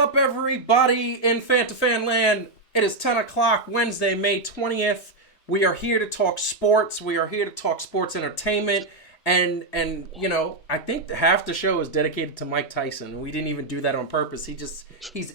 up, everybody in Fan2Fan land? It is 10 o'clock, Wednesday, May 20th. We are here to talk sports. We are here to talk sports entertainment. And you know, I think half the show is dedicated to Mike Tyson. We didn't even do that on purpose. He's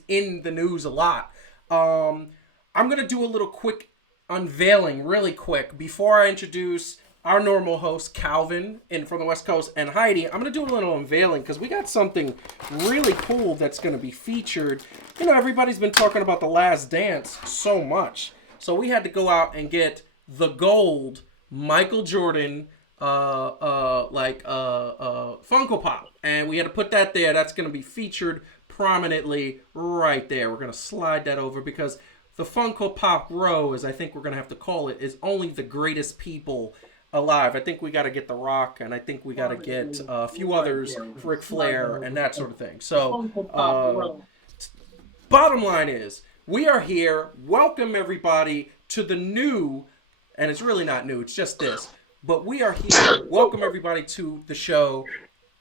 in the news a lot. I'm going to do a little quick unveiling really quick before I introduce our normal host, Calvin, from the West Coast, and Heidi. I'm going to do a little unveiling because we got something really cool that's going to be featured. You know, everybody's been talking about The Last Dance so much. So we had to go out and get the gold Michael Jordan Funko Pop. And we had to put that there. That's going to be featured prominently right there. We're going to slide that over because the Funko Pop row, as I think we're going to have to call it, is only the greatest people alive. I think we got to get The Rock, and I think we got to get a few others, Ric Flair, and that sort of thing. So, bottom line is, we are here. Welcome, everybody, to the new, and it's really not new, it's just this, but we are here. Welcome, everybody, to the show.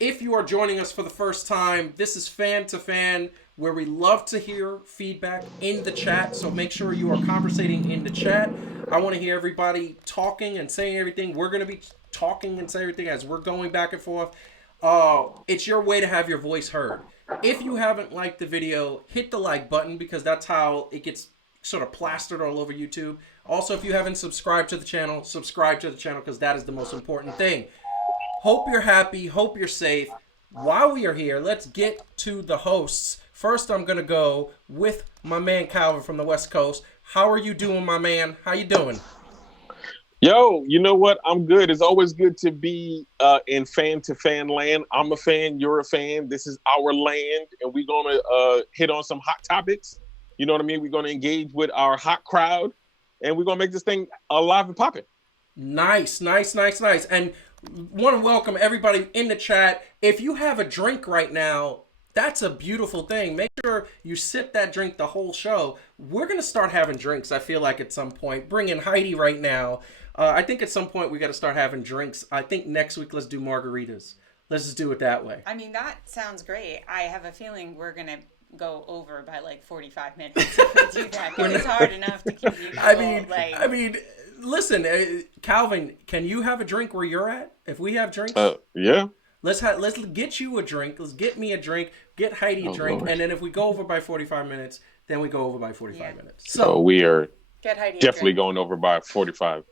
If you are joining us for the first time, this is Fan2Fan, where we love to hear feedback in the chat, so make sure you are conversating in the chat. I want to hear everybody talking and saying everything. We're going to be talking and saying everything as we're going back and forth. It's your way to have your voice heard. If you haven't liked the video, hit the like button because that's how it gets sort of plastered all over YouTube. Also, if you haven't subscribed to the channel, subscribe to the channel because that is the most important thing. Hope you're happy. Hope you're safe. While we are here, let's get to the hosts. First, I'm going to go with my man Calvin from the West Coast. How are you doing, my man? How you doing? Yo, you know what? I'm good. It's always good to be in Fan2Fan land. I'm a fan. You're a fan. This is our land, and we're going to hit on some hot topics. You know what I mean? We're going to engage with our hot crowd, and we're going to make this thing alive and popping. Nice. And want to welcome everybody in the chat. If you have a drink right now, that's a beautiful thing. Make sure you sip that drink the whole show. We're going to start having drinks, I feel like, at some point. Bring in Heidi right now. I think at some point we got to start having drinks. I think next week let's do margaritas. Let's just do it that way. I mean, that sounds great. I have a feeling we're going to go over by like 45 minutes if we do that. Because it's hard enough to keep you I mean, listen, Calvin, can you have a drink where you're at? If we have drinks? Yeah. Let's get you a drink. Let's get me a drink. Get Heidi a drink. Lord. And then if we go over by 45 minutes, then we go over by 45 minutes. So we are definitely going over by 45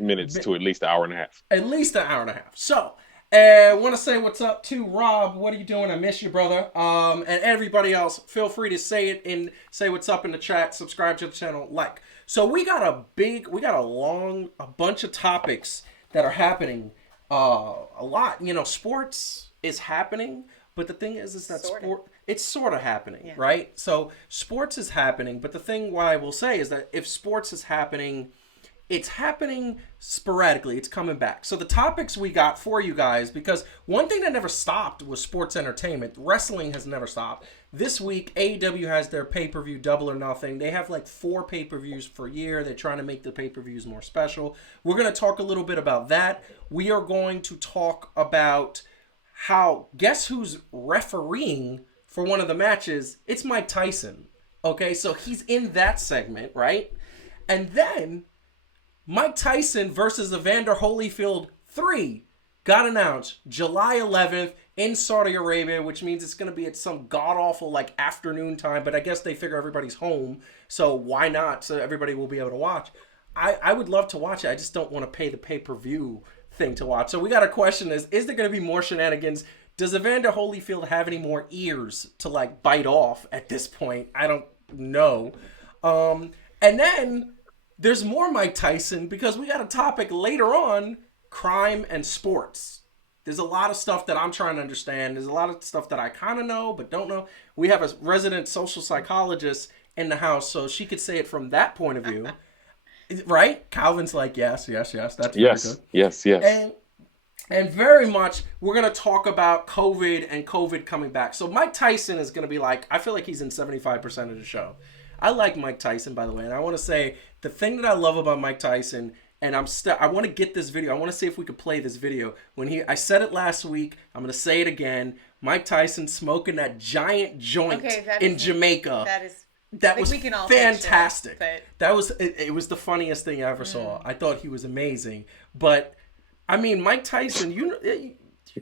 minutes to at least an hour and a half. At least an hour and a half. So I want to say what's up to Rob. What are you doing? I miss you, brother. And everybody else, feel free to say it and say what's up in the chat. Subscribe to the channel. Like. So we got a bunch of topics that are happening. A lot, you know, sports is happening, but the thing is that it's sort of happening, right? So sports is happening, but the thing what I will say is that if sports is happening, it's happening sporadically. It's coming back. So the topics we got for you guys, because one thing that never stopped was sports entertainment. Wrestling has never stopped. This week, AEW has their pay-per-view Double or Nothing. They have like 4 pay-per-views per year. They're trying to make the pay-per-views more special. We're going to talk a little bit about that. We are going to talk about guess who's refereeing for one of the matches? It's Mike Tyson. Okay, so he's in that segment, right? And then Mike Tyson versus Evander Holyfield 3 got announced July 11th in Saudi Arabia, which means it's going to be at some god-awful like afternoon time, but I guess they figure everybody's home, so why not? So everybody will be able to watch. I would love to watch it. I just don't want to pay the pay-per-view thing to watch. So we got a question is there going to be more shenanigans? Does Evander Holyfield have any more ears to like bite off at this point? I don't know. And then there's more Mike Tyson because we got a topic later on, crime and sports. There's a lot of stuff that I'm trying to understand. There's a lot of stuff that I kind of know but don't know. We have a resident social psychologist in the house, so she could say it from that point of view. Right? Calvin's like, yes. That's yes, good. Yes. And very much, we're going to talk about COVID and COVID coming back. So Mike Tyson is going to be like, I feel like he's in 75% of the show. I like Mike Tyson, by the way, and I want to say the thing that I love about Mike Tyson, and I want to get this video. I want to see if we could play this video. I said it last week. I'm going to say it again. Mike Tyson smoking that giant joint in Jamaica. That was fantastic. It was the funniest thing I ever saw. I thought he was amazing. But I mean, Mike Tyson, you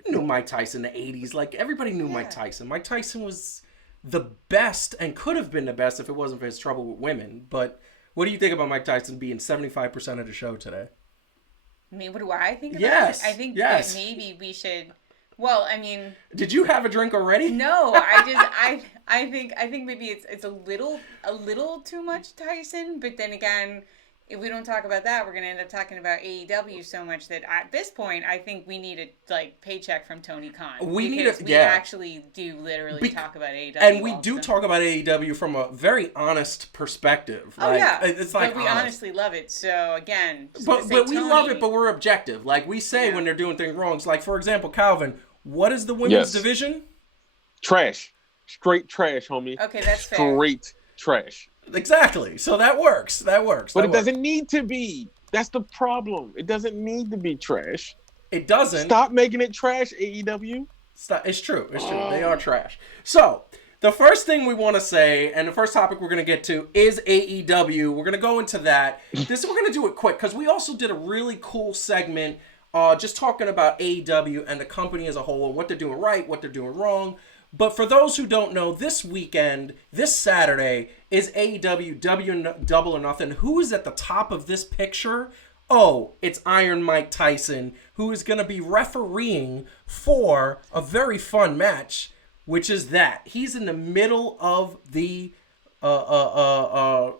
knew Mike Tyson in the 80s. Like, everybody knew Mike Tyson. Mike Tyson was the best and could have been the best if it wasn't for his trouble with women. But what do you think about Mike Tyson being 75% of the show today? I mean, what do I think about it? I think that maybe we should... Well, I mean... Did you have a drink already? No, I think maybe it's a little too much Tyson, but then again, if we don't talk about that, we're going to end up talking about AEW so much that at this point, I think we need a paycheck from Tony Khan. We actually do literally talk about AEW. And we do talk about AEW from a very honest perspective. Oh, it's like, but we honestly love it. So again, but we love it, but we're objective. Like, we say when they're doing things wrong. It's like, for example, Calvin, what is the women's division? Trash. Straight trash, homie. Okay, that's fair. Straight trash. Exactly. So that works. But it doesn't need to be. That's the problem. It doesn't need to be trash. It doesn't. Stop making it trash, AEW. Stop. It's true. They are trash. So the first thing we want to say, and the first topic we're going to get to, is AEW. We're going to go into that. We're going to do it quick because we also did a really cool segment just talking about AEW and the company as a whole and what they're doing right, what they're doing wrong. But for those who don't know, this weekend, this Saturday, is AEW Double or Nothing. Who is at the top of this picture? Oh, it's Iron Mike Tyson, who is going to be refereeing for a very fun match, which is that. He's in the middle of the the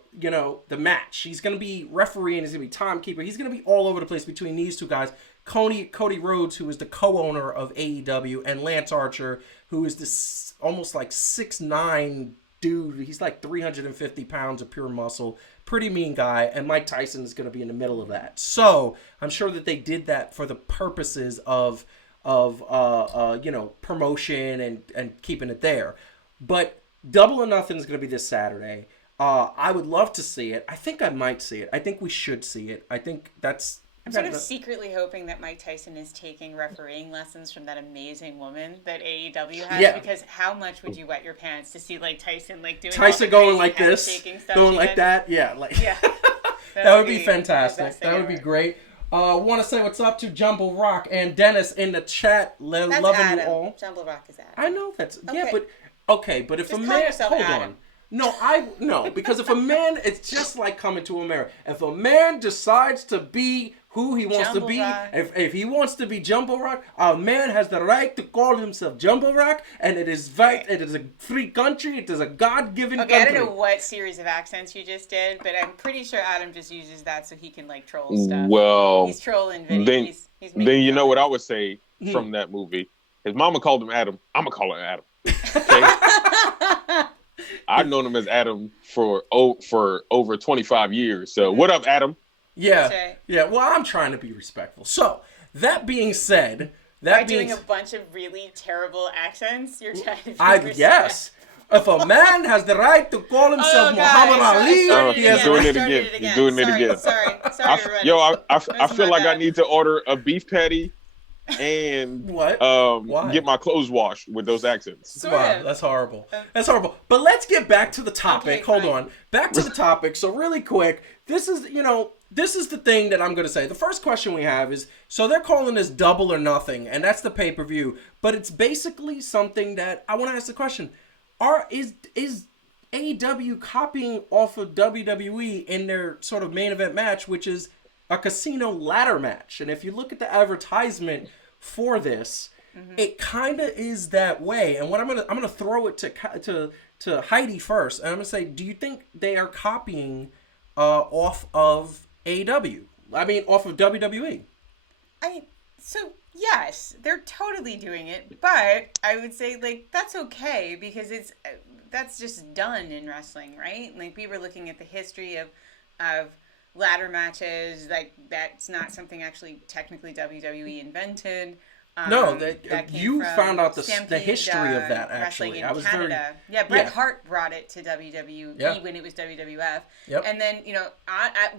match. He's going to be refereeing. He's going to be timekeeper. He's going to be all over the place between these two guys. Cody Rhodes, who is the co-owner of AEW, and Lance Archer, who is this almost like 6'9" dude. He's like 350 pounds of pure muscle. Pretty mean guy. And Mike Tyson is going to be in the middle of that. So I'm sure that they did that for the purposes of promotion and keeping it there. But Double or Nothing is going to be this Saturday. I would love to see it. I think I might see it. I think we should see it. I think that's... I'm sort of secretly hoping that Mike Tyson is taking refereeing lessons from that amazing woman that AEW has. Because how much would you wet your pants to see like Tyson doing Tyson going like this, going like that? Yeah, that would be fantastic. That would be great. Want to say what's up to Jumble Rock and Dennis in the chat. Loving Adam. You all. Jumble Rock is Adam. I know that's but if just a call man, yourself hold Adam. on. No, because if a man, it's just like coming to America. If a man decides to be who he wants Jumbo to be, Rock. if he wants to be Jumbo Rock, a man has the right to call himself Jumbo Rock, and it is right. It is a free country. It is a God-given country. I don't know what series of accents you just did, but I'm pretty sure Adam just uses that so he can like troll stuff. Well, he's trolling videos. Then you know what I would say from that movie. His mama called him Adam. I'm gonna call him Adam. Okay? I've known him as Adam for over 25 years. So what up, Adam? Yeah. Well, I'm trying to be respectful. So that being said, doing a bunch of really terrible accents, you're trying to be respectful. Yes. If a man has the right to call himself Muhammad Ali, he has doing it again. He's doing it again. Sorry. I feel like I need to order a beef patty and get my clothes washed with those accents. Wow, that's horrible. But let's get back to the topic. Hold on. Back to the topic. So really quick, this is the thing that I'm going to say. The first question we have is, so they're calling this Double or Nothing, and that's the pay-per-view, but it's basically something that I want to ask the question. Is AEW copying off of WWE in their sort of main event match, which is a casino ladder match? And if you look at the advertisement for this, it kind of is that way. And what I'm gonna throw it to Heidi first, and I'm gonna say, do you think they are copying off of AEW? I mean, off of WWE? Yes, they're totally doing it, but I would say like that's okay because that's just done in wrestling, right? Like we were looking at the history of ladder matches, like that's not something actually technically WWE invented. No, that came you from found out the Stampede, history of that, wrestling actually. in I was Canada. Yeah, Bret Hart brought it to WWE when it was WWF. Yep. And then,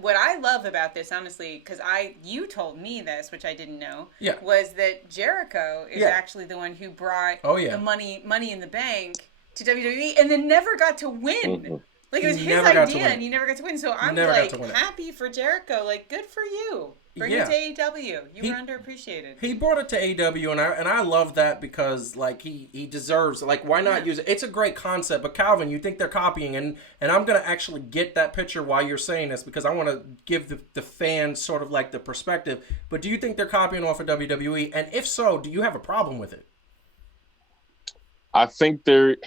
what I love about this, honestly, because you told me this, which I didn't know, was that Jericho is actually the one who brought the Money in the Bank to WWE and then never got to win. Mm-hmm. Like, it was his idea, and he never got to win. So I'm, happy for Jericho. Like, good for you. Bring it to AEW. You were underappreciated. He brought it to AEW, and I love that because, like, he deserves, like, why not use it? It's a great concept, but Calvin, you think they're copying, and I'm going to actually get that picture while you're saying this because I want to give the fans sort of, like, the perspective. But do you think they're copying off of WWE? And if so, do you have a problem with it? I think they're...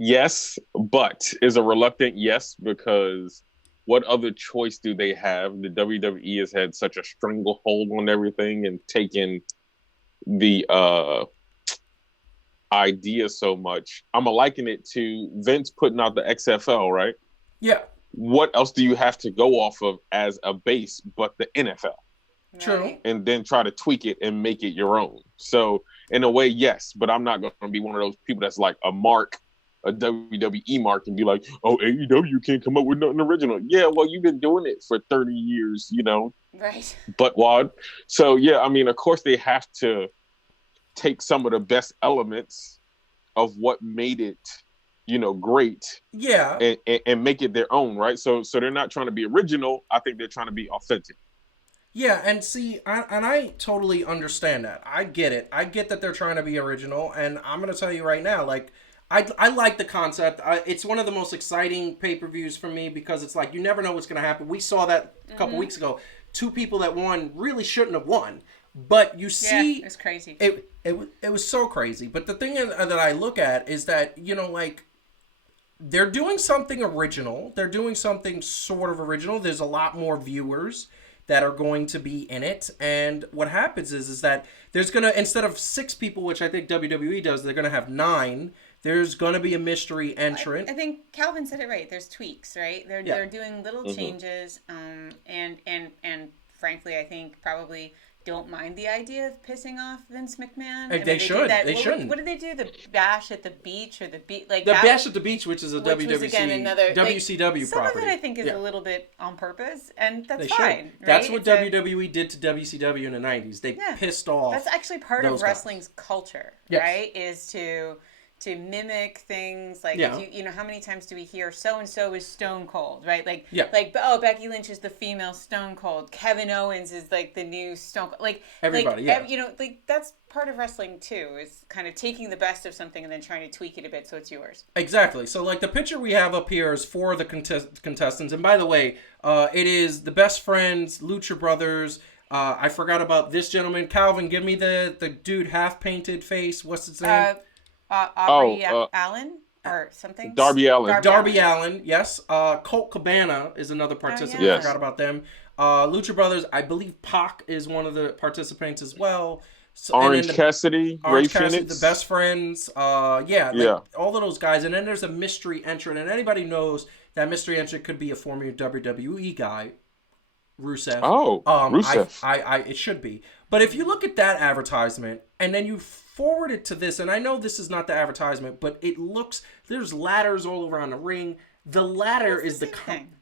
Yes, but is a reluctant yes, because what other choice do they have? The WWE has had such a stranglehold on everything and taken the idea so much. I'm going to liken it to Vince putting out the XFL, right? Yeah. What else do you have to go off of as a base but the NFL? True. And then try to tweak it and make it your own. So in a way, yes, but I'm not going to be one of those people that's like a WWE mark and be like, oh, AEW can't come up with nothing original. Yeah, well, you've been doing it for 30 years, Right. But wad. So, yeah, I mean, of course they have to take some of the best elements of what made it, great. Yeah. And make it their own, right? So they're not trying to be original. I think they're trying to be authentic. Yeah, and see, I totally understand that. I get it. I get that they're trying to be original, and I'm going to tell you right now, like, I like the concept. It's one of the most exciting pay-per-views for me because it's like you never know what's going to happen. We saw that a couple weeks ago. Two people that won really shouldn't have won. But you see... Yeah, it's crazy. It was so crazy. But the thing that I look at is that, like, they're doing something original. They're doing something sort of original. There's a lot more viewers that are going to be in it. And what happens is that there's going to, instead of 6 people, which I think WWE does, they're going to have 9. There's going to be a mystery entrant. I think Calvin said it right. There's tweaks, right? They're doing little changes, and frankly, I think probably don't mind the idea of pissing off Vince McMahon. They should. They shouldn't. What did they do? The Bash at the Beach or the beat? Like the Bash at the Beach, which is a WCW WCW property. Some of it I think is a little bit on purpose, and that's fine. Right? That's what WWE did to WCW in the 90s. They pissed off. That's actually part of wrestling's culture, right? Is to mimic things like if you how many times do we hear so and so is Stone Cold, right? Like Becky Lynch is the female Stone Cold, Kevin Owens is like the new Stone Cold, like everybody, that's part of wrestling too, is kind of taking the best of something and then trying to tweak it a bit so it's yours. Exactly. So like the picture we have up here is for the contestants, and by the way, it is the Best Friends, Lucha Brothers. I forgot about this gentleman. Calvin, give me the dude half painted face. What's his name? Aubrey Allen or something? Darby Allin. Darby Allin, yes. Colt Cabana is another participant. I forgot about them. Lucha Brothers, I believe Pac is one of the participants as well. So, Orange Cassidy, Ray Cassidy, Phoenix. the Best Friends. All of those guys. And then there's a mystery entrant, and anybody knows that mystery entrant could be a former WWE guy. Rusev. Rusev. It should be. But if you look at that advertisement, and then you forward it to this, and I know this is not the advertisement, but it looks, there's ladders all around the ring. The ladder is the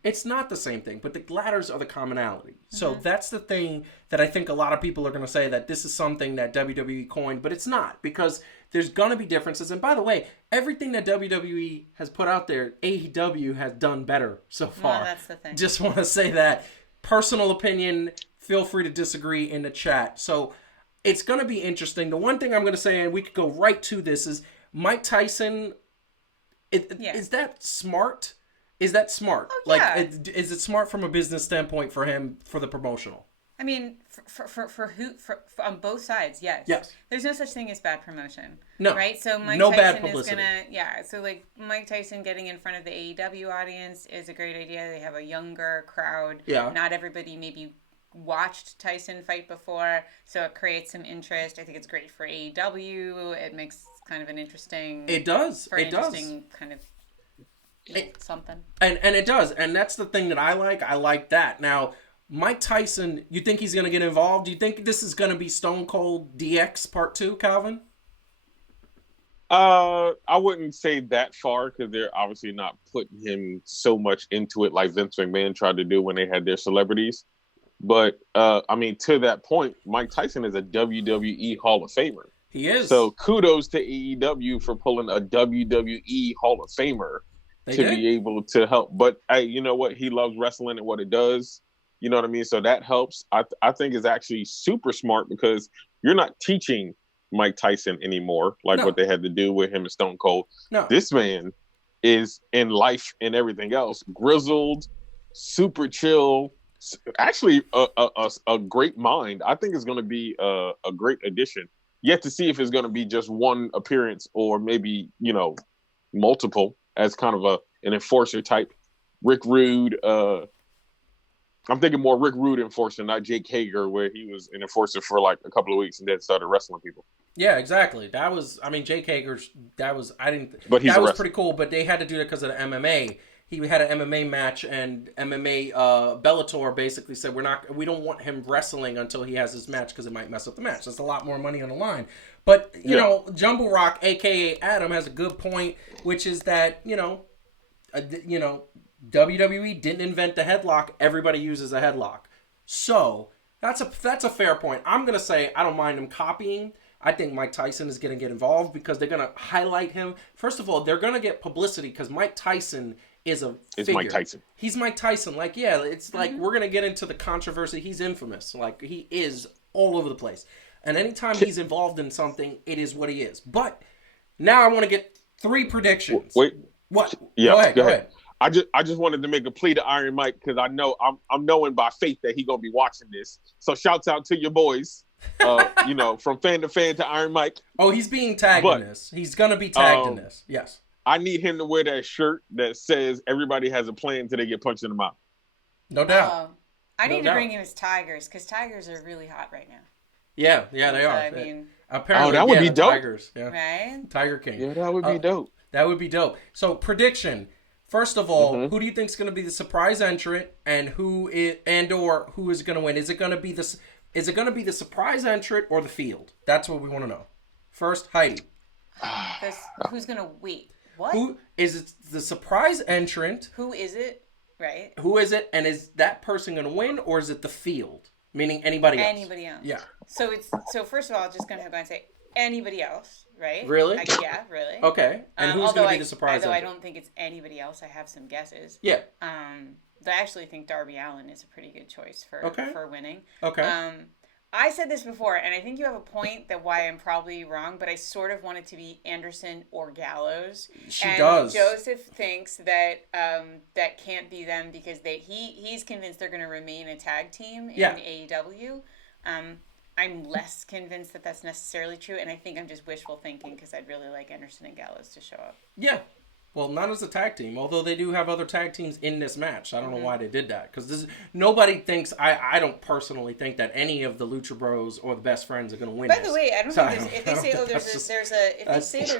it's not the same thing, but the ladders are the commonality. So that's the thing that I think a lot of people are going to say that this is something that WWE coined, but it's not, because there's going to be differences. And by the way, everything that WWE has put out there, AEW has done better so far. Well, that's the thing. Just want to say that. Personal opinion, feel free to disagree in the chat. So it's going to be interesting. The one thing I'm going to say, and we could go right to this, is Mike Tyson. Is that smart? Is that smart? Oh, yeah. Like, is it smart from a business standpoint for him for the promotional? I mean, for on both sides, yes. Yes. There's no such thing as bad promotion. No. Right? So Mike no Tyson bad publicity. so like Mike Tyson getting in front of the AEW audience is a great idea. They have a younger crowd. Yeah. Not everybody maybe watched Tyson fight before, so it creates some interest. I think it's great for AEW. It makes kind of an interesting... It does. Kind of something. And it does. And that's the thing that I like. I like that. Now, Mike Tyson, you think he's going to get involved? Do you think this is going to be Stone Cold DX Part 2, Calvin? I wouldn't say that far because they're obviously not putting him so much into it like Vince McMahon tried to do when they had their celebrities. But I mean, to that point, Mike Tyson is a WWE Hall of Famer. He is. So kudos to AEW for pulling a WWE Hall of Famer be able to help. But hey, you know what? He loves wrestling and what it does. You know what I mean? So that helps. I think is actually super smart because you're not teaching Mike Tyson anymore, like what they had to do with him and Stone Cold. No. This man is in life and everything else, grizzled, super chill, actually a great mind. I think it's going to be a great addition. Yet to see if it's going to be just one appearance or maybe, you know, multiple as kind of an enforcer type. Rick Rude, I'm thinking more Rick Rude enforcer, not Jake Hager, where he was an enforcer for like a couple of weeks and then started wrestling people. Yeah, exactly. That was, I mean, Jake Hager's, that was, I didn't, but that was pretty cool, but they had to do that because of the MMA. He had an MMA match, and MMA Bellator basically said we don't want him wrestling until he has his match because it might mess up the match. There's a lot more money on the line. But you know, Jumble Rock, aka Adam, has a good point, which is that WWE didn't invent the headlock. Everybody uses a headlock, so that's a fair point. I'm gonna say I don't mind him copying. I think Mike Tyson is going to get involved because they're going to highlight him. First of all, they're going to get publicity because Mike Tyson is a figure. Mike Tyson. He's Mike Tyson. Like, yeah, it's like we're going to get into the controversy. He's infamous. Like, he is all over the place. And anytime he's involved in something, it is what he is. But now I want to get 3 predictions. Wait. What? Yeah, go ahead. I just wanted to make a plea to Iron Mike because I know I'm knowing by faith that he's going to be watching this. So shouts out to your boys. You know, from Fan2Fan to Iron Mike. Oh, he's being tagged in this. He's gonna be tagged in this. Yes. I need him to wear that shirt that says everybody has a plan until they get punched in the mouth. No doubt. I need to bring him his tigers because tigers are really hot right now. Yeah, they are. I mean, apparently, that would be dope. Tigers, yeah. Right? Tiger King. Yeah, that would be dope. That would be dope. So, prediction. First of all, who do you think is going to be the surprise entrant, and who is going to win? Is it going to be the surprise entrant or the Field? That's what we want to know. First, Heidi. Who's going to wait? What? Who is it? The surprise entrant? Who is it? Right. Who is it? And is that person going to win, or is it the Field? Meaning anybody else? Anybody else. Yeah. So first of all, I'm just going to go and say anybody else, right? Really? Yeah, really. Okay. And who's going to be the surprise entrant? I don't think it's anybody else. I have some guesses. Yeah. I actually think Darby Allin is a pretty good choice for winning. Okay. I said this before, and I think you have a point that why I'm probably wrong, but I sort of want it to be Anderson or Gallows. She does. Joseph thinks that that can't be them because he's convinced they're going to remain a tag team in AEW. I'm less convinced that that's necessarily true, and I think I'm just wishful thinking because I'd really like Anderson and Gallows to show up. Yeah. Well, not as a tag team, although they do have other tag teams in this match. I don't know why they did that. Because nobody thinks, I don't personally think that any of the Lucha Bros or the Best Friends are going to win. By the way, I don't think if they say there's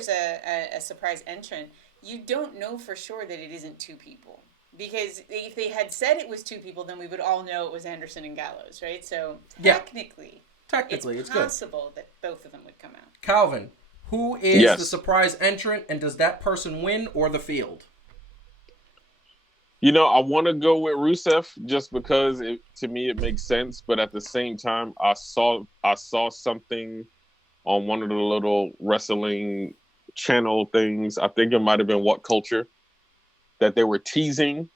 a surprise entrant, you don't know for sure that it isn't 2 people. Because if they had said it was 2 people, then we would all know it was Anderson and Gallows, right? So technically it's possible that both of them would come out. Calvin. Who is the surprise entrant, and does that person win or the Field? You know, I want to go with Rusev just because to me it makes sense, but at the same time, I saw something on one of the little wrestling channel things. I think it might have been What Culture that they were teasing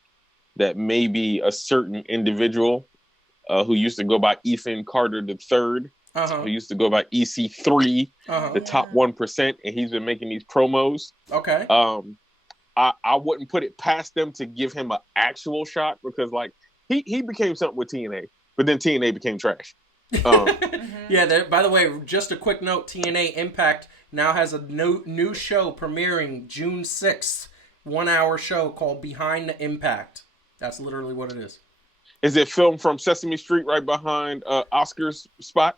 that maybe a certain individual who used to go by Ethan Carter III. Who used to go by EC3, the top 1%, and he's been making these promos. Okay. I wouldn't put it past them to give him an actual shot because, like, he became something with TNA, but then TNA became trash. Yeah. By the way, just a quick note: TNA Impact now has a new show premiering June 6th, 1-hour show called Behind the Impact. That's literally what it is. Is it filmed from Sesame Street right behind Oscar's spot?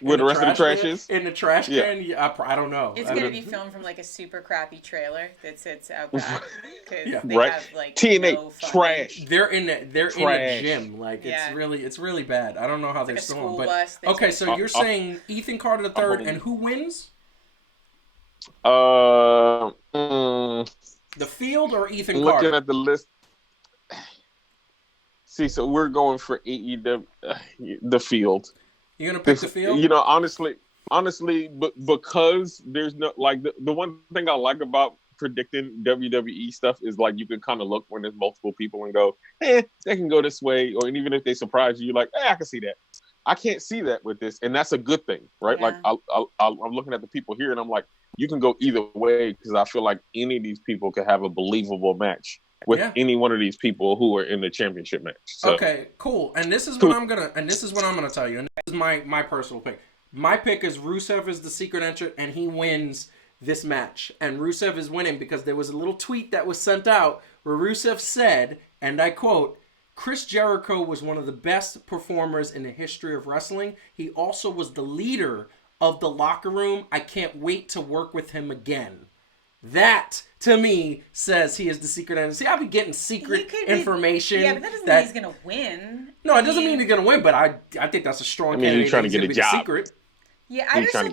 Where the rest of the trash can, is? in the trash Yeah. can. Yeah, I don't know. It's gonna be filmed from like a super crappy trailer that sits out back because Yeah. they Right. have like TNA no funding. trash. They're in the Trash. gym. Like Yeah. it's really bad. I don't know how they're Like a still school on. But bus. okay, so you're saying Ethan Carter III, holding and it. who wins? Mm, The Field or Ethan looking Carter? at the list. See, so we're going for AEW, the Field. You're gonna pick the Field? You know, honestly, but because there's no like the one thing I like about predicting WWE stuff is like you can kind of look when there's multiple people and go, they can go this way, or even if they surprise you, you're like, I can see that. I can't see that with this, and that's a good thing, right? Yeah. Like I'm looking at the people here, and I'm like, you can go either way because I feel like any of these people could have a believable match with any one of these people who are in the championship match. So. Okay, cool. And this is what I'm gonna tell you. And this is my personal pick. My pick is Rusev is the secret entrant, and he wins this match. And Rusev is winning because there was a little tweet that was sent out where Rusev said, and I quote, Chris Jericho was one of the best performers in the history of wrestling. He also was the leader of the locker room. I can't wait to work with him again. That, to me, says he is the secret entrant. See, I'll be getting secret information. Yeah, but that doesn't mean he's going to win. No, it doesn't mean he's going to win, but I think that's a strong candidate. He's trying to get a job. Secret. Yeah, I don't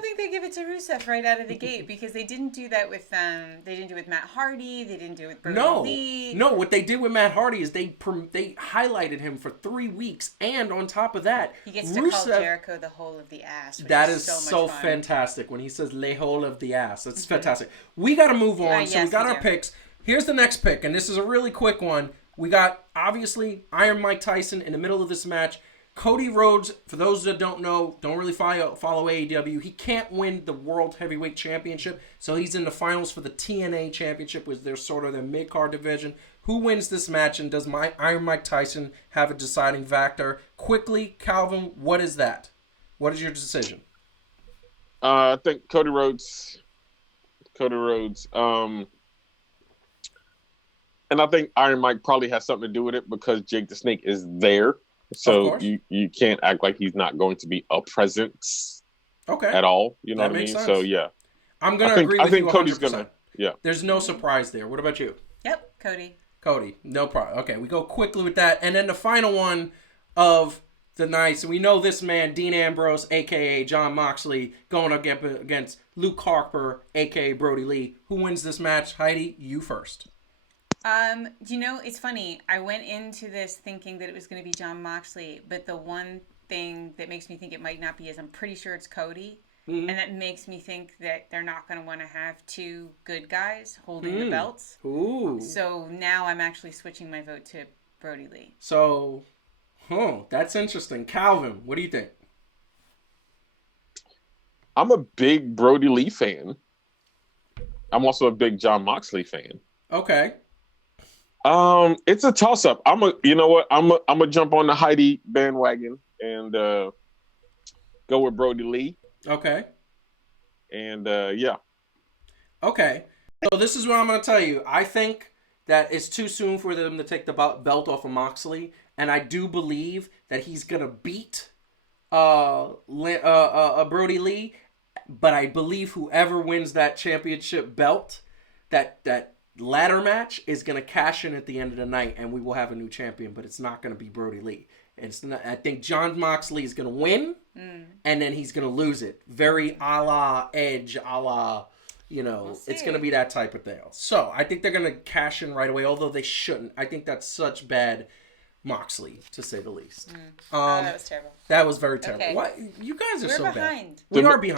think they give it to Rusev right out of the gate because they didn't do that with Matt Hardy. They didn't do it with Brody Lee. No, what they did with Matt Hardy is they highlighted him for 3 weeks, and on top of that, he gets to call Jericho the hole of the ass. That is so fantastic when he says "le hole of the ass." That's fantastic. We got to move on. So we got our picks. Here's the next pick, and this is a really quick one. We got obviously Iron Mike Tyson in the middle of this match. Cody Rhodes, for those that don't know, don't really follow AEW, he can't win the World Heavyweight Championship, so he's in the finals for the TNA Championship, which they're sort of their mid-card division. Who wins this match, and does Iron Mike Tyson have a deciding factor? Quickly, Calvin, what is that? What is your decision? I think Cody Rhodes. And I think Iron Mike probably has something to do with it because Jake the Snake is there. So you can't act like he's not going to be a presence at all. You know what I mean? Sense. So, yeah. I'm going to agree with you 100%. Cody's gonna, There's no surprise there. What about you? Yep, Cody. No problem. Okay, we go quickly with that. And then the final one of the night. So we know this man, Dean Ambrose, a.k.a. Jon Moxley, going up against Luke Harper, a.k.a. Brody Lee. Who wins this match? Heidi, you first. It's funny. I went into this thinking that it was going to be Jon Moxley, but the one thing that makes me think it might not be is I'm pretty sure it's Cody. Mm-hmm. And that makes me think that they're not going to want to have two good guys holding the belts. Ooh. So now I'm actually switching my vote to Brody Lee. So, that's interesting. Calvin, what do you think? I'm a big Brody Lee fan. I'm also a big Jon Moxley fan. Okay. It's a toss-up. I'm gonna jump on the Heidi bandwagon and go with Brody Lee. Okay. And yeah. Okay. So this is what I'm gonna tell you. I think that it's too soon for them to take the belt off of Moxley, and I do believe that he's gonna beat Brody Lee. But I believe whoever wins that championship belt, that ladder match is going to cash in at the end of the night, and we will have a new champion, but it's not going to be Brody Lee. I think Jon Moxley is going to win, and then he's going to lose it. Very a la Edge, it's going to be that type of deal. So I think they're going to cash in right away, although they shouldn't. I think that's such bad Moxley, to say the least. That was terrible. That was very terrible. Okay. Why? You guys are so behind. bad. We are behind.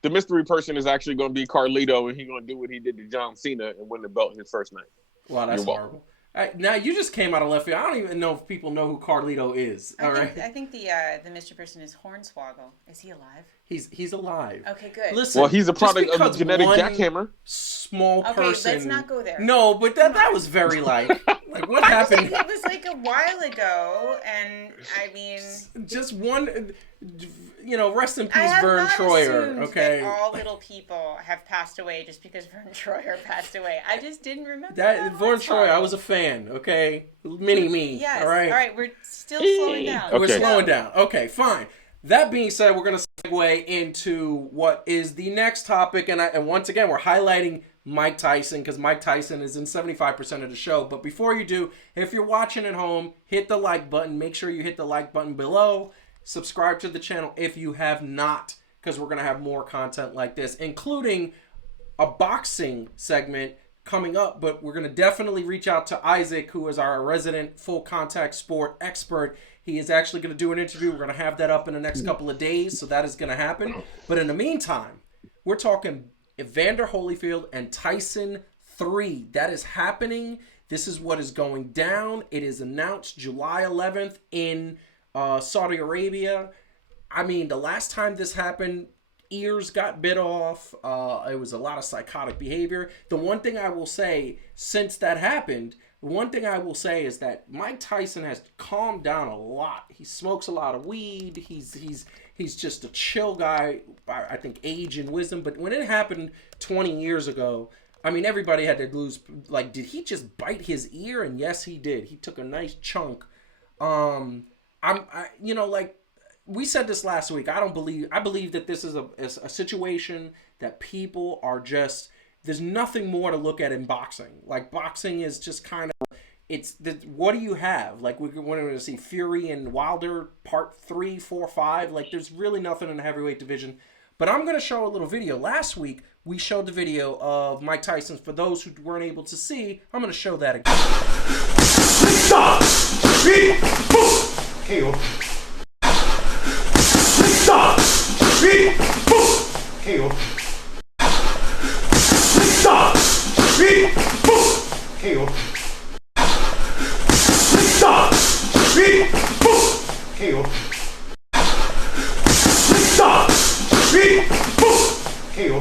The mystery person is actually going to be Carlito, and he's going to do what he did to John Cena and win the belt his first night. Wow, that's horrible. Now you just came out of left field. I don't even know if people know who Carlito is. I think the mystery person is Hornswoggle. Is he alive? He's alive. Okay, good. Listen, well, he's a product of the genetic jackhammer. Small person. Let's not go there. No, but that was very like what happened? It was like a while ago, and I mean, just one. Rest in peace, Vern Troyer. Okay, that all little people have passed away just because Vern Troyer passed away. I just didn't remember that Vern Troyer. I was a fan. Okay, mini me. Yes. All right. We're still slowing down. Okay. We're slowing down. Okay, fine. that being said, we're going to segue into what is the next topic. And once again, we're highlighting Mike Tyson because Mike Tyson is in 75% of the show. But before you do, if you're watching at home, hit the like button. Make sure you hit the like button below. Subscribe to the channel if you have not, because we're going to have more content like this, including a boxing segment coming up. But we're going to definitely reach out to Isaac, who is our resident full contact sport expert. He is actually going to do an interview. We're going to have that up in the next couple of days, so that is going to happen. But in the meantime, we're talking Evander Holyfield and Tyson 3. That is happening. This is what is going down. It is announced July 11th in Saudi Arabia. I mean, the last time this happened, ears got bit off. It was a lot of psychotic behavior. The one thing I will say, since that happened, is that Mike Tyson has calmed down a lot. He smokes a lot of weed. He's just a chill guy, I think, age and wisdom. But when it happened 20 years ago, I mean, everybody had to lose. Like, did he just bite his ear? And yes, he did. He took a nice chunk. Like we said this last week. I believe that this is a situation that people are just. There's nothing more to look at in boxing. Like, boxing is just kind of, what do you have? Like, we're going to see Fury and Wilder part 3, 4, 5. Like, there's really nothing in the heavyweight division. But I'm going to show a little video. Last week, we showed the video of Mike Tyson. For those who weren't able to see, I'm going to show that again. Stop! KO. Stop! KO. Stop! KO. Stop! KO. Stop! KO.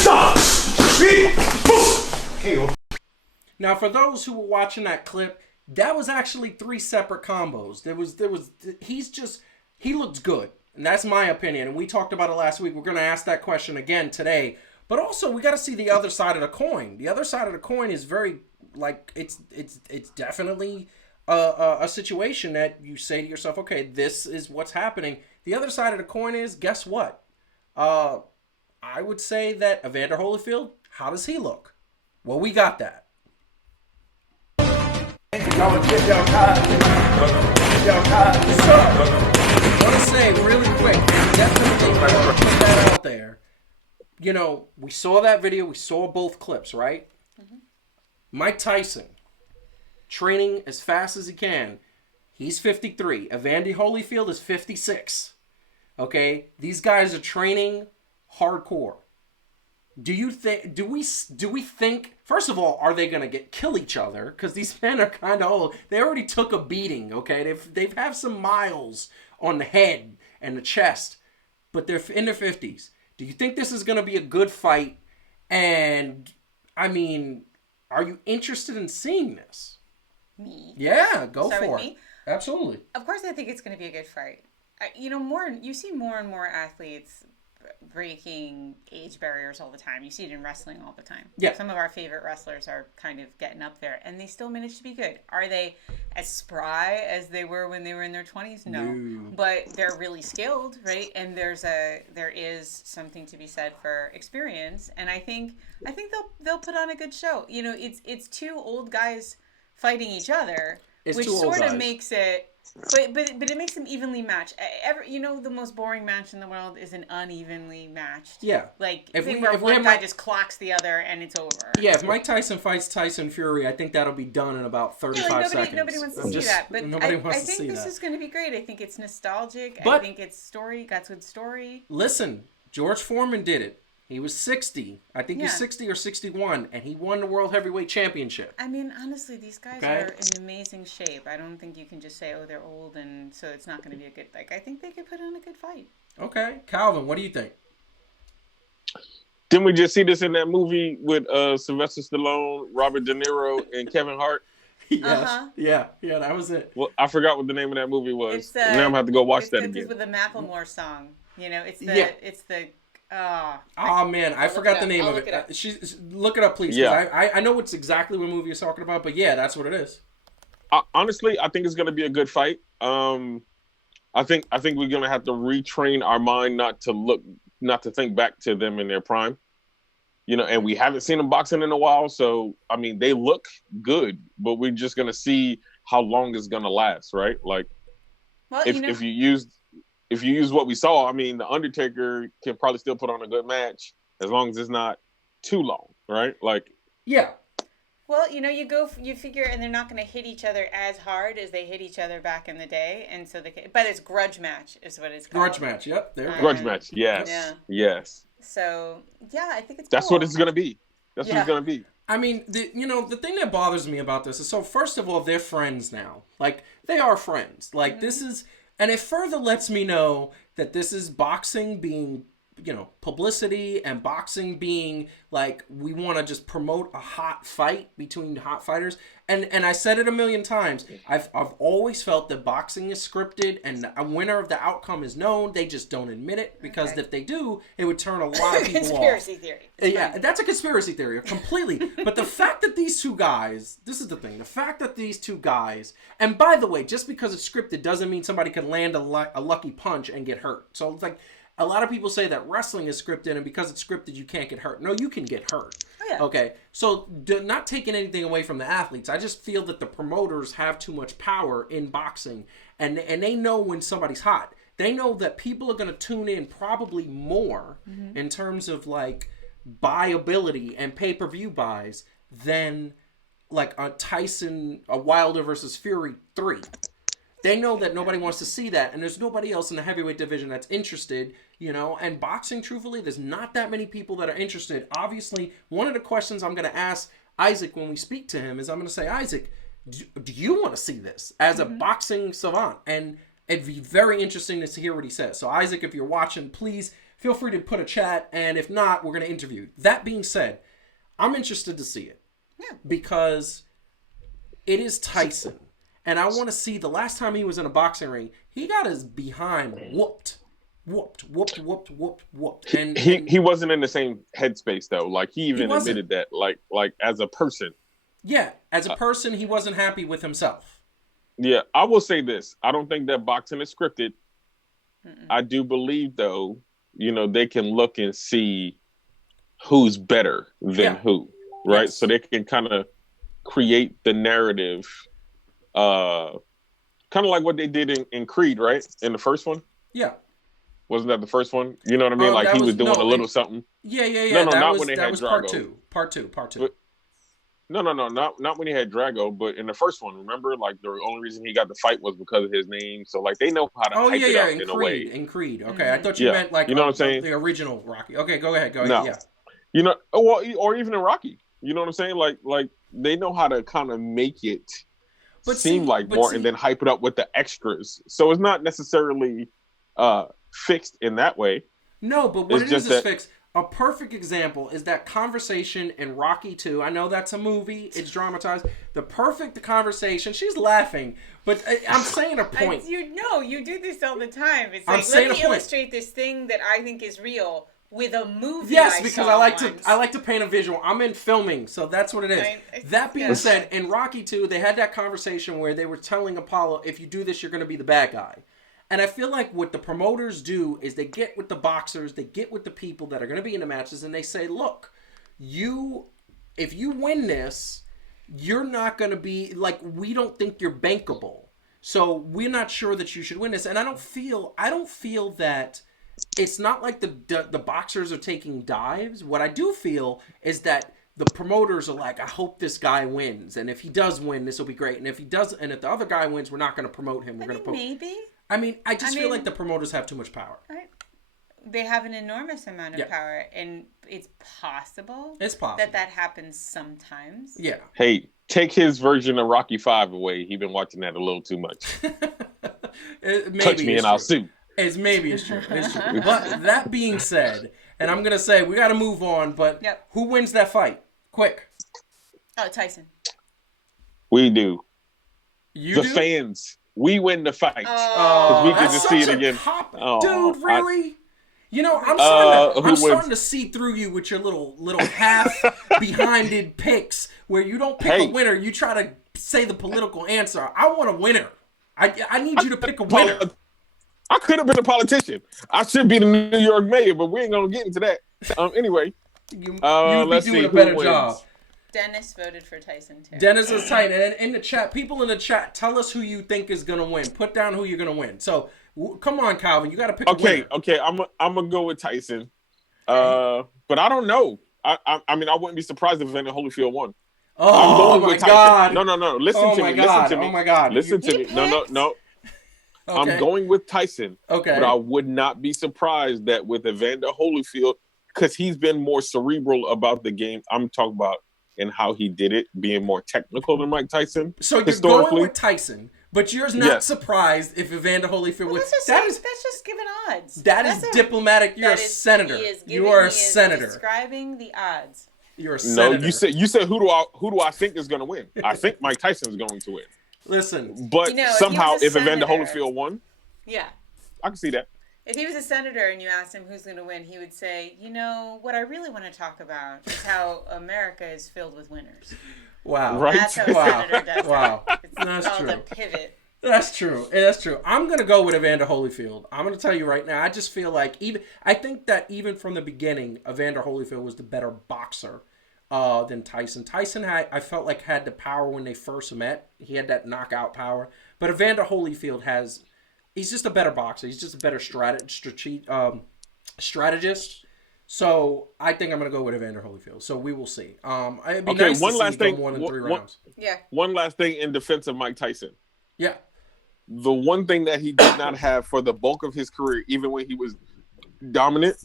Stop! KO. Now, for those who were watching that clip, that was actually 3 separate combos. He looked good. And that's my opinion. And we talked about it last week. We're going to ask that question again today. But also, we got to see the other side of the coin. The other side of the coin is very, like, it's definitely a situation that you say to yourself, okay, this is what's happening. The other side of the coin is, guess what? I would say that Evander Holyfield, how does he look? Well, we got that. I want to say really quick, definitely want to put that out there. You know, we saw that video. We saw both clips, right? Mm-hmm. Mike Tyson, training as fast as he can. He's 53. Evander Holyfield is 56. Okay? These guys are training hardcore. Do we think, first of all, are they going to kill each other? Because these men are kind of old. They already took a beating, okay? They've have some miles on the head and the chest, but they're in their 50s. Do you think this is going to be a good fight? And, I mean, are you interested in seeing this? Me? Yeah, go Start for with it. Me? Absolutely. Of course I think it's going to be a good fight. You see more and more athletes breaking age barriers all the time. You see it in wrestling all the time. Yeah. Some of our favorite wrestlers are kind of getting up there, and they still manage to be good. Are they as spry as they were when they were in their 20s? No. But they're really skilled, right? And there is something to be said for experience, and I think they'll put on a good show. You know, it's 2 old guys fighting each other, which sort of makes it. But it makes them evenly matched. The most boring match in the world is an unevenly matched. Yeah. Like, where one guy just clocks the other and it's over. Yeah, if Mike Tyson fights Tyson Fury, I think that'll be done in about 35 seconds. Nobody wants to see that. But I think this is going to be great. I think it's nostalgic. I think it's got good story. Listen, George Foreman did it. He was 60. I think he's 60 or 61, and he won the World Heavyweight Championship. I mean, honestly, these guys are in amazing shape. I don't think you can just say, oh, they're old, and so it's not going to be a good... Like, I think they could put on a good fight. Okay. Calvin, what do you think? Didn't we just see this in that movie with Sylvester Stallone, Robert De Niro, and Kevin Hart? Yes. Uh-huh. Yeah, that was it. Well, I forgot what the name of that movie was. Now I'm going to have to go watch that again. It's with the Macklemore song. You know, it's the... man, I forgot the name of it. Look it up, please. Yeah. I know what's exactly what movie you're talking about, but yeah, that's what it is. Honestly, I think it's going to be a good fight. I think we're gonna have to retrain our mind not to think back to them in their prime. And we haven't seen them boxing in a while, so I mean they look good, but we're just gonna see how long it's gonna last, right? Like Well, if you use what we saw, I mean the Undertaker can probably still put on a good match as long as it's not too long, right? Like Yeah. Well, you figure, and they're not going to hit each other as hard as they hit each other back in the day, and so but it's grudge match is what it's called. Grudge match. Yep. There we go. grudge match, yes, Yeah. yes. So yeah, I think it's That's cool. what it's gonna be. That's what it's gonna be. I mean, the thing that bothers me about this is, so first of all, they're friends now. Like, they are friends. Like, this is, and it further lets me know that this is boxing being, publicity, and boxing being, like, we want to just promote a hot fight between hot fighters. And I said it a million times. I've always felt that boxing is scripted, and a winner of the outcome is known. They just don't admit it, because if they do, it would turn a lot of people Conspiracy off. theory. Yeah, that's a conspiracy theory, completely. But the fact that these two guys, this is the thing, the fact that these two guys, and by the way, just because it's scripted doesn't mean somebody can land a lucky punch and get hurt. So it's like, a lot of people say that wrestling is scripted, and because it's scripted, you can't get hurt. No, you can get hurt. Oh, yeah. Okay, so not taking anything away from the athletes, I just feel that the promoters have too much power in boxing, and they know when somebody's hot. They know that people are going to tune in probably more in terms of like buyability and pay-per-view buys than like a Wilder versus Fury 3. They know that nobody wants to see that, and there's nobody else in the heavyweight division that's interested, and boxing, truthfully, there's not that many people that are interested. Obviously, one of the questions I'm going to ask Isaac when we speak to him is, I'm going to say, Isaac, do you want to see this as a boxing savant? And it'd be very interesting to hear what he says. So, Isaac, if you're watching, please feel free to put a chat, and if not, we're going to interview. That being said, I'm interested to see it. Yeah. Because it is Tyson. And I want to see, the last time he was in a boxing ring, he got his behind whooped. And he wasn't in the same headspace though. Like he even admitted that. Like as a person. Yeah, as a person, he wasn't happy with himself. Yeah, I will say this: I don't think that boxing is scripted. I do believe, though, they can look and see who's better than who, right? Yes. So they can kind of create the narrative. Kind of like what they did in Creed, right? In the first one? Yeah. Wasn't that the first one? You know what I mean? Like he was doing a little something. Yeah. No, not when they had was Drago. Part two. But, no, not when he had Drago, but in the first one, remember? Like the only reason he got the fight was because of his name. So like they know how to hype it up in a way. In Creed. Okay, I thought you meant like what I'm saying? The original Rocky. Okay, go ahead. No. Yeah. Or even in Rocky. You know what I'm saying? Like they know how to kind of make it seem like more and then hype it up with the extras. So it's not necessarily fixed in that way. No, but what it is fixed. A perfect example is that conversation in Rocky 2. I know that's a movie. It's dramatized. The perfect conversation. She's laughing, but I'm saying a point. You do this all the time. It's like, let me illustrate this thing that I think is real with a movie. Yes, because I like to paint a visual. I'm in filming, so that's what it is. That being said, in Rocky 2, they had that conversation where they were telling Apollo, if you do this, you're going to be the bad guy. And I feel like what the promoters do is they get with the boxers, they get with the people that are going to be in the matches, and they say, look, if you win this, you're not going to be, like, we don't think you're bankable. So we're not sure that you should win this. And I don't feel that it's not like the boxers are taking dives. What I do feel is that the promoters are like, I hope this guy wins. And if he does win, this will be great. And if he does, and if the other guy wins, we're not going to promote him. Maybe. I feel like the promoters have too much power. They have an enormous amount of power, and it's possible. that happens sometimes. Yeah. Hey, take his version of Rocky 5 away. He's been watching that a little too much. Touch me and I'll sue. It's true. It's true. But that being said, and I'm gonna say we got to move on. But who wins that fight? Quick. Oh, Tyson. We do. The fans. We win the fight. Oh, we get to see it again. Dude, really? I'm starting to see through you with your little half behinded picks where you don't pick a winner. You try to say the political answer. I want a winner. I need you to pick a winner. I could have been a politician. I should be the New York mayor, but we ain't gonna get into that. Anyway, you would be doing a better job. Dennis voted for Tyson too. Dennis is tight. And in the chat, people in the chat, tell us who you think is gonna win. Put down who you're gonna win. So come on, Calvin, you got to pick. Okay, a winner. I'm gonna go with Tyson. But I don't know. I mean, I wouldn't be surprised if Evander Holyfield won. Oh my God! No. Listen to me. Listen to me. Oh my God! Listen to me. No. Okay. I'm going with Tyson. Okay. But I would not be surprised that with Evander Holyfield, because he's been more cerebral about the game. I'm talking about and how he did it, being more technical than Mike Tyson. So you're going with Tyson, but you're not surprised if Evander Holyfield wins. That's just giving odds. That's diplomatic. You're a senator. You are a senator. Describing the odds. You're a senator. No, you said who do I think is going to win? I think Mike Tyson is going to win. Listen, but somehow if Evander Holyfield won, I can see that. If he was a senator and you asked him who's going to win, he would say, what I really want to talk about is how America is filled with winners. Wow. Right? That's how a senator does it. That's called true. a pivot. That's true. I'm going to go with Evander Holyfield. I'm going to tell you right now, I just feel like I think that even from the beginning, Evander Holyfield was the better boxer than Tyson. Tyson I felt like had the power when they first met. He had that knockout power. But Evander Holyfield he's just a better boxer. He's just a better strategist. So I think I'm going to go with Evander Holyfield. So we will see. It'd be nice one to last see thing. more than 3 rounds. Yeah. One last thing in defense of Mike Tyson. Yeah. The one thing that he did not have for the bulk of his career, even when he was dominant,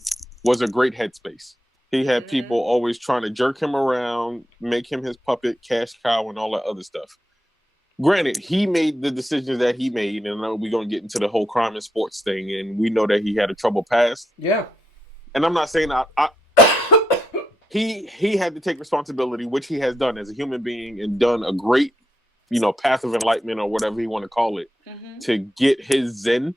was a great headspace. He had people always trying to jerk him around, make him his puppet, cash cow, and all that other stuff. Granted, he made the decisions that he made, and I know we're going to get into the whole crime and sports thing, and we know that he had a troubled past. Yeah. And I'm not saying he had to take responsibility, which he has done as a human being, and done a great, path of enlightenment or whatever you want to call it, to get his zen,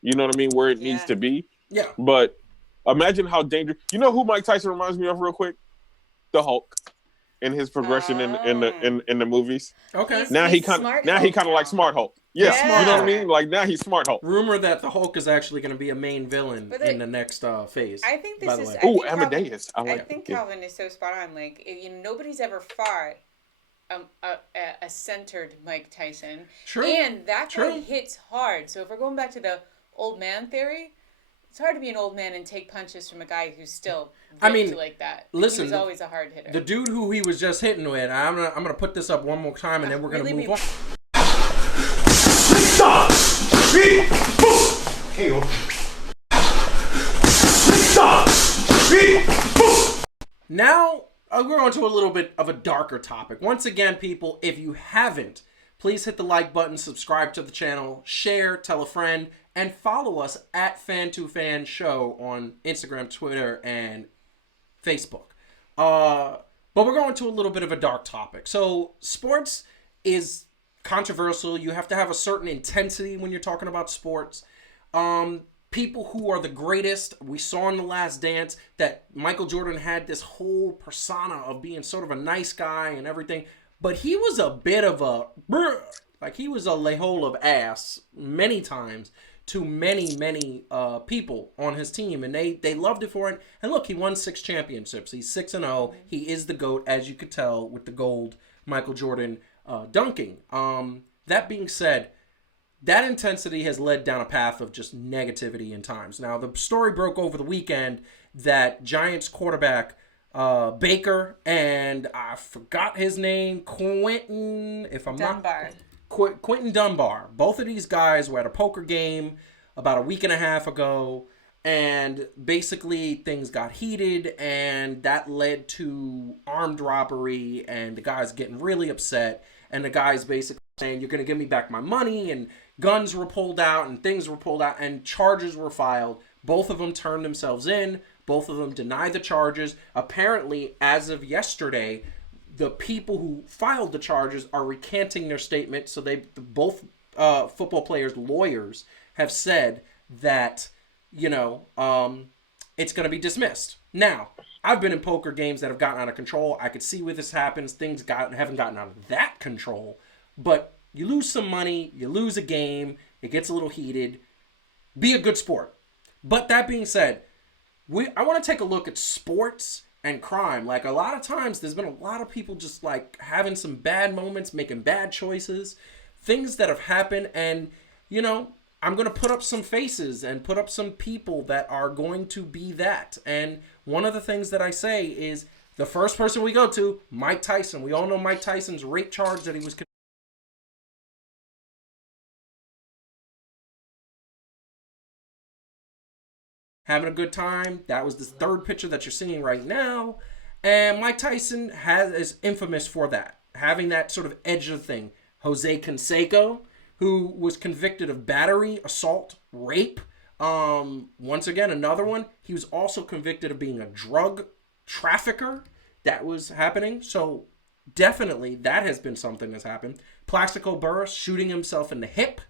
you know what I mean, where it needs to be. Yeah. But imagine how dangerous. You know who Mike Tyson reminds me of real quick? The Hulk. In his progression in the movies. Okay. Now he kind of like Smart Hulk. Yeah. You know what I mean? Like now he's Smart Hulk. Rumor that the Hulk is actually going to be a main villain in the next phase. I think this is. Oh, Amadeus. I think Calvin is so spot on. Like nobody's ever fought a centered Mike Tyson. True. And that guy hits hard. So if we're going back to the old man theory, it's hard to be an old man and take punches from a guy who's still like that. Listen, he was always a hard hitter. The dude who he was just hitting with, I'm gonna put this up one more time and then we're gonna move on. Now we're on to a little bit of a darker topic. Once again, people, if you haven't, please hit the like button, subscribe to the channel, share, tell a friend, and follow us at Fan2Fan Show on Instagram, Twitter, and Facebook. But we're going to a little bit of a dark topic. So sports is controversial. You have to have a certain intensity when you're talking about sports. People who are the greatest, we saw in The Last Dance that Michael Jordan had this whole persona of being sort of a nice guy and everything. But he was a bit of he was a lehole of ass many times to many people on his team, and they loved it for it. And look, he won 6 championships. He's 6-0. He is the GOAT, as you could tell with the gold Michael Jordan dunking. That being said, that intensity has led down a path of just negativity in times. Now, the story broke over the weekend that Giants quarterback Baker and I forgot his name, Quentin Dunbar. Both of these guys were at a poker game about a week and a half ago, and basically things got heated, and that led to armed robbery, and the guys getting really upset, and the guys basically saying, "You're going to give me back my money," and guns were pulled out, and things were pulled out, and charges were filed. Both of them turned themselves in. Both of them denied the charges. Apparently, as of yesterday, the people who filed the charges are recanting their statement. So both football players' lawyers have said that, it's going to be dismissed. Now, I've been in poker games that have gotten out of control. I could see where this happens. Things haven't gotten out of that control. But you lose some money. You lose a game. It gets a little heated. be a good sport. But that being said, I want to take a look at sports and crime. Like, a lot of times there's been a lot of people just like having some bad moments, making bad choices, things that have happened. And, you know, I'm going to put up some faces and put up some people that are going to be that. And one of the things that I say is the first person we go to, Mike Tyson. We all know Mike Tyson's rape charge that he was having a good time. That was the third picture that you're seeing right now. And Mike Tyson is infamous for that, having that sort of edge of the thing. Jose Canseco, who was convicted of battery, assault, rape. Once again, another one. He was also convicted of being a drug trafficker. That was happening. So definitely that has been something that's happened. Plaxico Burress shooting himself in the hip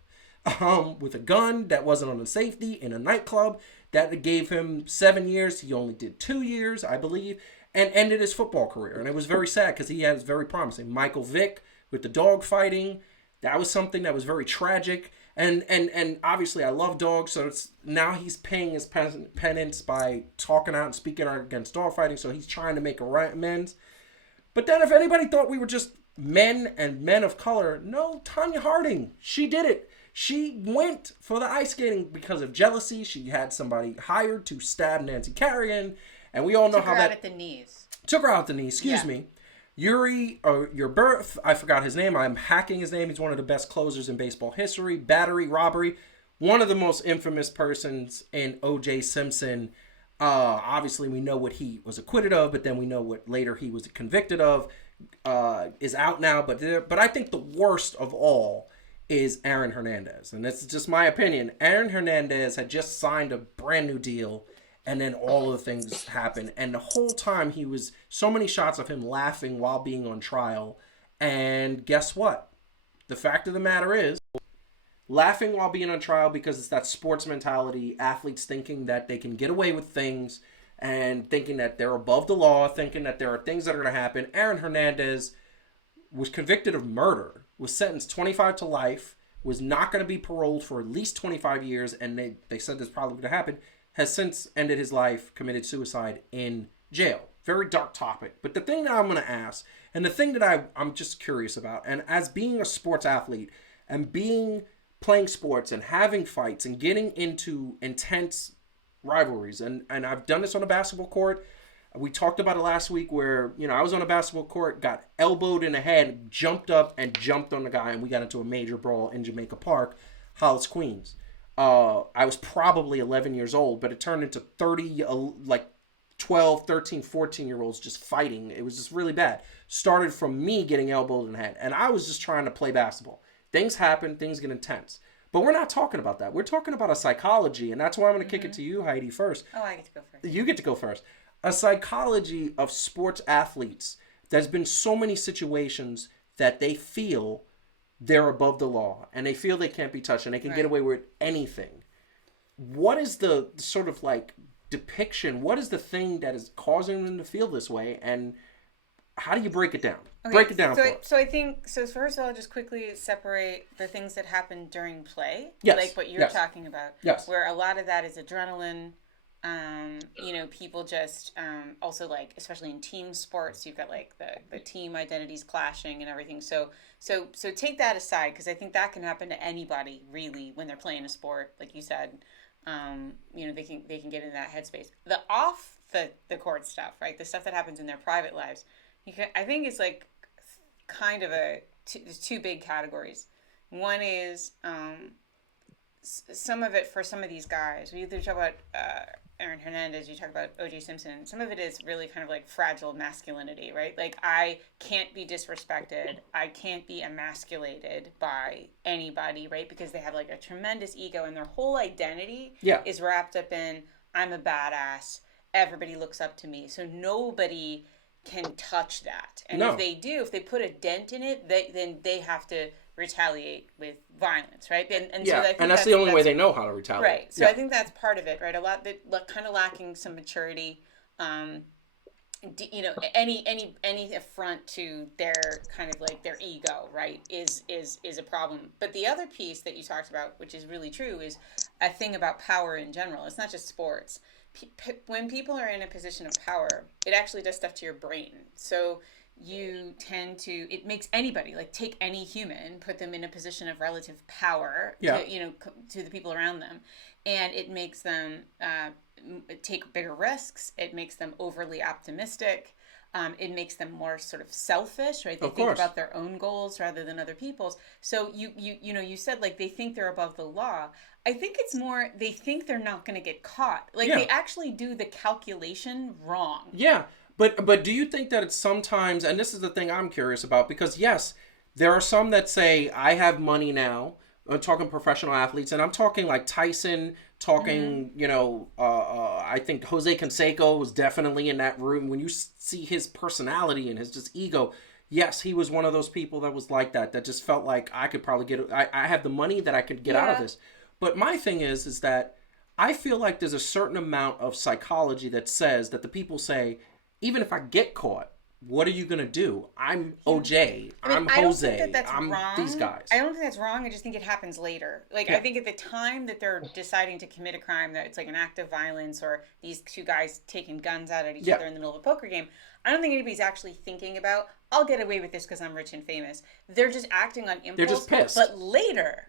with a gun that wasn't on the safety in a nightclub. That gave him 7 years. He only did 2 years, I believe, and ended his football career. And it was very sad because he was very promising. Michael Vick with the dog fighting. That was something that was very tragic. And obviously I love dogs, so now he's paying his penance by talking out and speaking out against dog fighting, so he's trying to make amends. But then if anybody thought we were just men and men of color, no, Tonya Harding, she did it. She went for the ice skating because of jealousy. She had somebody hired to stab Nancy Kerrigan, and we all know how that... Took her out at the knees. Took her out at the knees, excuse me. Yuri, your birth, I forgot his name. I'm hacking his name. He's one of the best closers in baseball history. Battery, robbery. One of the most infamous persons in O.J. Simpson. Obviously, we know what he was acquitted of, but then we know what later he was convicted of. Is out now, but I think the worst of all is Aaron Hernandez. And that's just my opinion. Aaron Hernandez had just signed a brand new deal, and then all of the things happened. And the whole time he was so many shots of him laughing while being on trial. And guess what? The fact of the matter is, laughing while being on trial because it's that sports mentality, athletes thinking that they can get away with things and thinking that they're above the law, thinking that there are things that are going to happen. Aaron Hernandez was convicted of murder, was sentenced 25 to life, was not going to be paroled for at least 25 years, and they said this probably going to happen, has since ended his life, committed suicide in jail. Very dark topic. But the thing that I'm going to ask, and the thing that I'm just curious about, and as being a sports athlete and playing sports and having fights and getting into intense rivalries, and I've done this on a basketball court. We talked about it last week where, I was on a basketball court, got elbowed in the head, jumped up and jumped on the guy, and we got into a major brawl in Jamaica Park, Hollis, Queens. I was probably 11 years old, but it turned into 30, 12, 13, 14-year-olds just fighting. It was just really bad. Started from me getting elbowed in the head, and I was just trying to play basketball. Things happen, things get intense. But we're not talking about that. We're talking about a psychology, and that's why I'm going to kick it to you, Heidi, first. Oh, I get to go first. You get to go first. A psychology of sports athletes. There's been so many situations that they feel they're above the law, and they feel they can't be touched, and they can get away with anything. What is the sort of depiction? What is the thing that is causing them to feel this way, and how do you break it down? Okay, break it down for us. So I think, first of all, just quickly separate the things that happen during play, yes. Like what you're talking about, yes. Where a lot of that is adrenaline. People just also especially in team sports, you've got the team identities clashing and everything. So take that aside, because I think that can happen to anybody really when they're playing a sport, like you said. They can get in that headspace. The off the court stuff, right? The stuff that happens in their private lives. I think it's kind of there's two big categories. One is some of it for some of these guys. We either talk about Aaron Hernandez, you talk about O.J. Simpson. Some of it is really kind of fragile masculinity, right? I can't be disrespected. I can't be emasculated by anybody, right? Because they have a tremendous ego, and their whole identity is wrapped up in, I'm a badass. Everybody looks up to me. So nobody can touch that. And if they put a dent in it, then they have to retaliate with violence, right? And so I think and that's the only way they know how to retaliate. Right. So I think that's part of it, right? A lot that kind of lacking some maturity. any affront to their kind of like their ego, right, is a problem. But the other piece that you talked about, which is really true, is a thing about power in general. It's not just sports. When people are in a position of power, it actually does stuff to your brain. So you tend to, it makes anybody, like take any human, put them in a position of relative power to the people around them, and it makes them take bigger risks. It makes them overly optimistic. It makes them more sort of selfish, right? They think about their own goals rather than other people's. So you said like they think they're above the law. I think it's more they think they're not going to get caught. Like they actually do the calculation wrong. Yeah. But do you think that it's sometimes, and this is the thing I'm curious about, because yes, there are some that say, I have money now. I'm talking professional athletes, and I'm talking like Tyson, talking, I think Jose Canseco was definitely in that room. When you see his personality and his just ego, yes, he was one of those people that was like that just felt like I could probably I have the money that I could get out of this. But my thing is that I feel like there's a certain amount of psychology that says that the people say, even if I get caught, what are you going to do? I'm OJ. I'm Jose. I'm wrong. These guys. I don't think that's wrong. I just think it happens later. Like, I think at the time that they're deciding to commit a crime, that it's like an act of violence or these two guys taking guns out at each other in the middle of a poker game, I don't think anybody's actually thinking about, I'll get away with this because I'm rich and famous. They're just acting on impulse. They're just pissed. But later,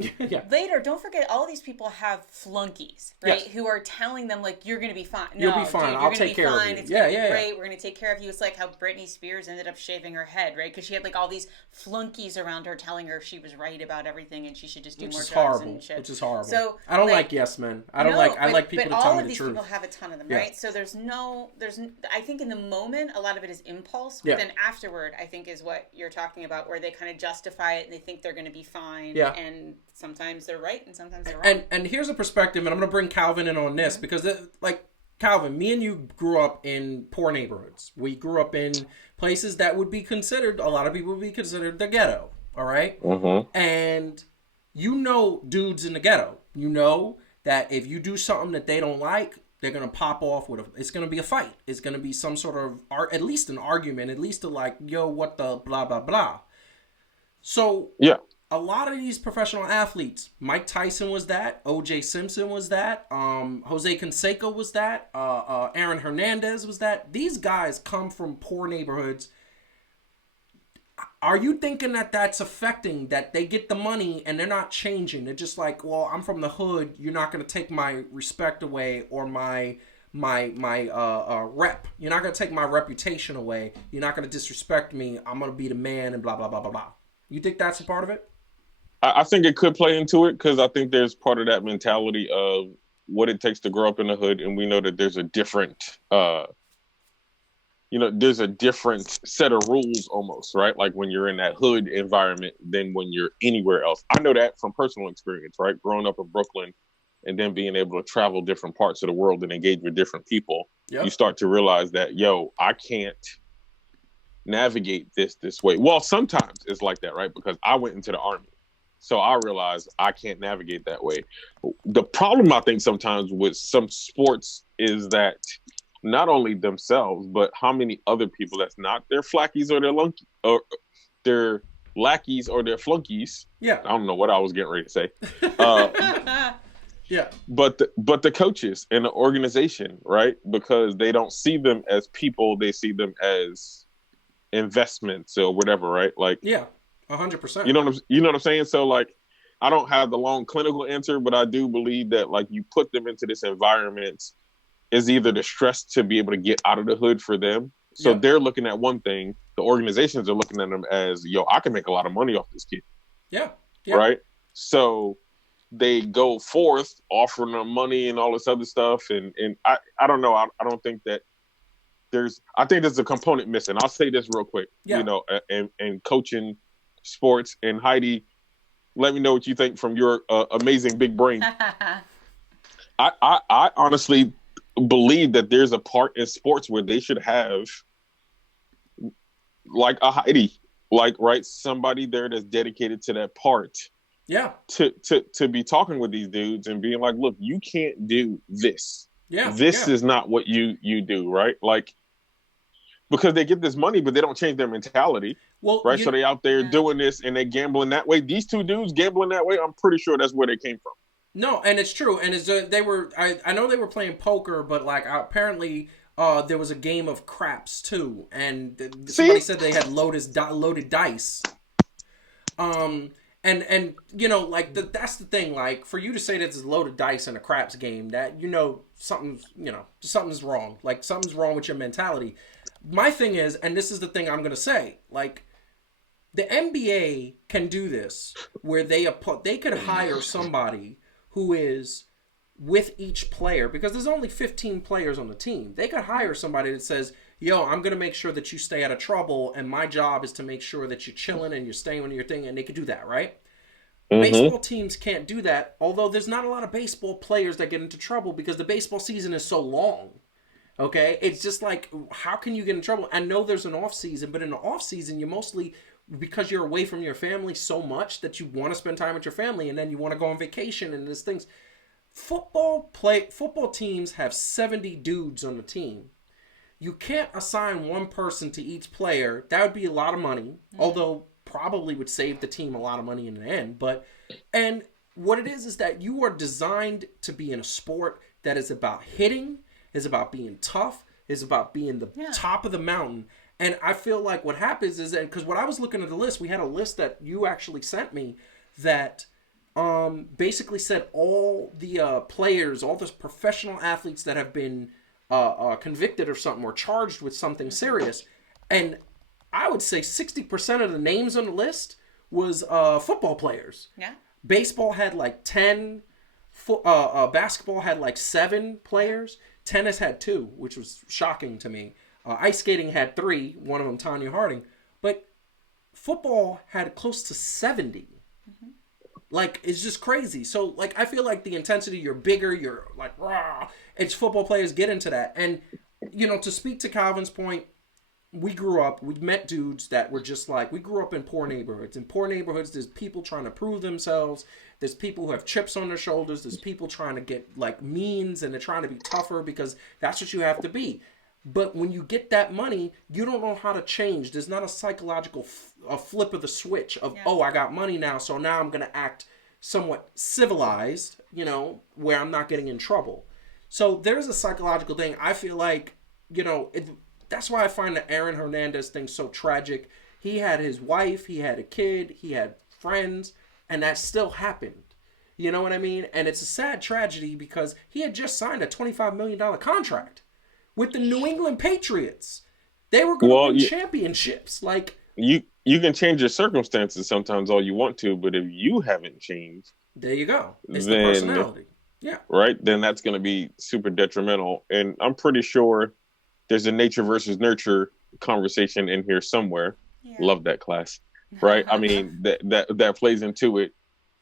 don't forget, all these people have flunkies, right? Who are telling them, like, you're going to be fine. You'll be fine. I'll take care of you. It's going to be great. We're going to take care of you. It's like how Britney Spears ended up shaving her head, right? Because she had, like, all these flunkies around her telling her she was right about everything and she should just do more drugs and shit. Which is horrible. So, I don't like yes men. I like people to tell me the truth. But all of these people have a ton of them, right? So I think in the moment, a lot of it is impulse. But then afterward, I think is what you're talking about, where they kind of justify it and they think they're going to be fine. Yeah. And sometimes they're right and sometimes they're wrong. And here's a perspective, and I'm going to bring Calvin in on this because, Calvin, me and you grew up in poor neighborhoods. We grew up in places that would be considered, a lot of people would be considered the ghetto. All right? Mm-hmm. And dudes in the ghetto. You know that if you do something that they don't like, they're going to pop off it's going to be a fight. It's going to be some sort of, at least an argument, at least yo, what the blah, blah, blah. So, a lot of these professional athletes, Mike Tyson was that, O.J. Simpson was that, Jose Canseco was that, Aaron Hernandez was that. These guys come from poor neighborhoods. Are you thinking that that's affecting, that they get the money and they're not changing? They're just like, well, I'm from the hood. You're not going to take my respect away or my rep. You're not going to take my reputation away. You're not going to disrespect me. I'm going to be the man and blah, blah, blah, blah, blah. You think that's a part of it? I think it could play into it because I think there's part of that mentality of what it takes to grow up in the hood. And we know that there's a different... there's a different set of rules almost, right? Like when you're in that hood environment than when you're anywhere else. I know that from personal experience, right? Growing up in Brooklyn and then being able to travel different parts of the world and engage with different people, you start to realize that, I can't navigate this way. Well, sometimes it's like that, right? Because I went into the Army. So I realized I can't navigate that way. The problem, I think, sometimes with some sports is that not only themselves, but how many other people that's not their flackies or their lackeys or their flunkies. Yeah. I don't know what I was getting ready to say. Yeah. But the coaches and the organization, right? Because they don't see them as people, they see them as investments or whatever, right? Like 100%. You know what I'm saying? So like I don't have the long clinical answer, but I do believe that like you put them into this environment is either the stress to be able to get out of the hood for them. So they're looking at one thing. The organizations are looking at them as, I can make a lot of money off this kid. Yeah. Right? So they go forth offering them money and all this other stuff. And I don't know. I don't think that I think there's a component missing. I'll say this real quick, and coaching sports. And Heidi, let me know what you think from your amazing big brain. I honestly believe that there's a part in sports where they should have like a Heidi, like, right, somebody there that's dedicated to that part. Yeah. To be talking with these dudes and being like, look, you can't do this. Yeah. This is not what you do, right? Like, because they get this money, but they don't change their mentality. Well, right? So they out there Yeah. doing this and they gambling that way. These two dudes gambling that way, I'm pretty sure that's where they came from. no, and it's true. And they were, I know they were playing poker, but like apparently there was a game of craps too, and somebody said they had loaded dice. And you know, like that's the thing. Like for you to say that it's loaded dice in a craps game, that something's wrong. Like something's wrong with your mentality. My thing is, and this is the thing I'm gonna say, like the NBA can do this where they could hire somebody who is with each player, because there's only 15 players on the team. They could hire somebody that says, yo, I'm going to make sure that you stay out of trouble, and my job is to make sure that you're chilling and you're staying on your thing, and they could do that, right? Mm-hmm. Baseball teams can't do that, although there's not a lot of baseball players that get into trouble because the baseball season is so long. Okay? It's just like, how can you get in trouble? I know there's an off season, but in the off season, you're mostly, because you're away from your family so much that you want to spend time with your family, and then you want to go on vacation and there's things. Football teams have 70 dudes on the team. You can't assign one person to each player. That would be a lot of money, although probably would save the team a lot of money in the end. And what it is that you are designed to be in a sport that is about hitting, is about being tough, is about being the top of the mountain. And I feel like what happens is that, because when I was looking at the list, we had a list that you actually sent me that basically said all the players, all the professional athletes that have been convicted of something or charged with something serious. And I would say 60% of the names on the list was football players. Yeah. Baseball had like 10. Basketball had like 7 players. Tennis had 2, which was shocking to me. Ice skating had 3, one of them Tanya Harding. But football had close to 70. Mm-hmm. Like, it's just crazy. So, like, I feel like the intensity, you're bigger, you're like, rah. It's football players get into that. And, you know, to speak to Calvin's point, we met dudes that were just like, we grew up in poor neighborhoods. In poor neighborhoods, there's people trying to prove themselves. There's people who have chips on their shoulders. There's people trying to get, like, means, and they're trying to be tougher because that's what you have to be. But when you get that money, you don't know how to change. There's not a psychological flip of the switch of, oh, I got money now, so now I'm going to act somewhat civilized, you know, where I'm not getting in trouble. So there's a psychological thing. I feel like, you know, that's why I find the Aaron Hernandez thing so tragic. He had his wife, he had a kid, he had friends, and that still happened. You know what I mean? And it's a sad tragedy because he had just signed a $25 million contract with the New England Patriots. They were going to win championships. Like, you can change your circumstances sometimes all you want to, but if you haven't changed, there you go. It's the personality. Yeah. Right? Then that's going to be super detrimental. And I'm pretty sure there's a nature versus nurture conversation in here somewhere. Yeah. Love that class. Right? I mean, that plays into it.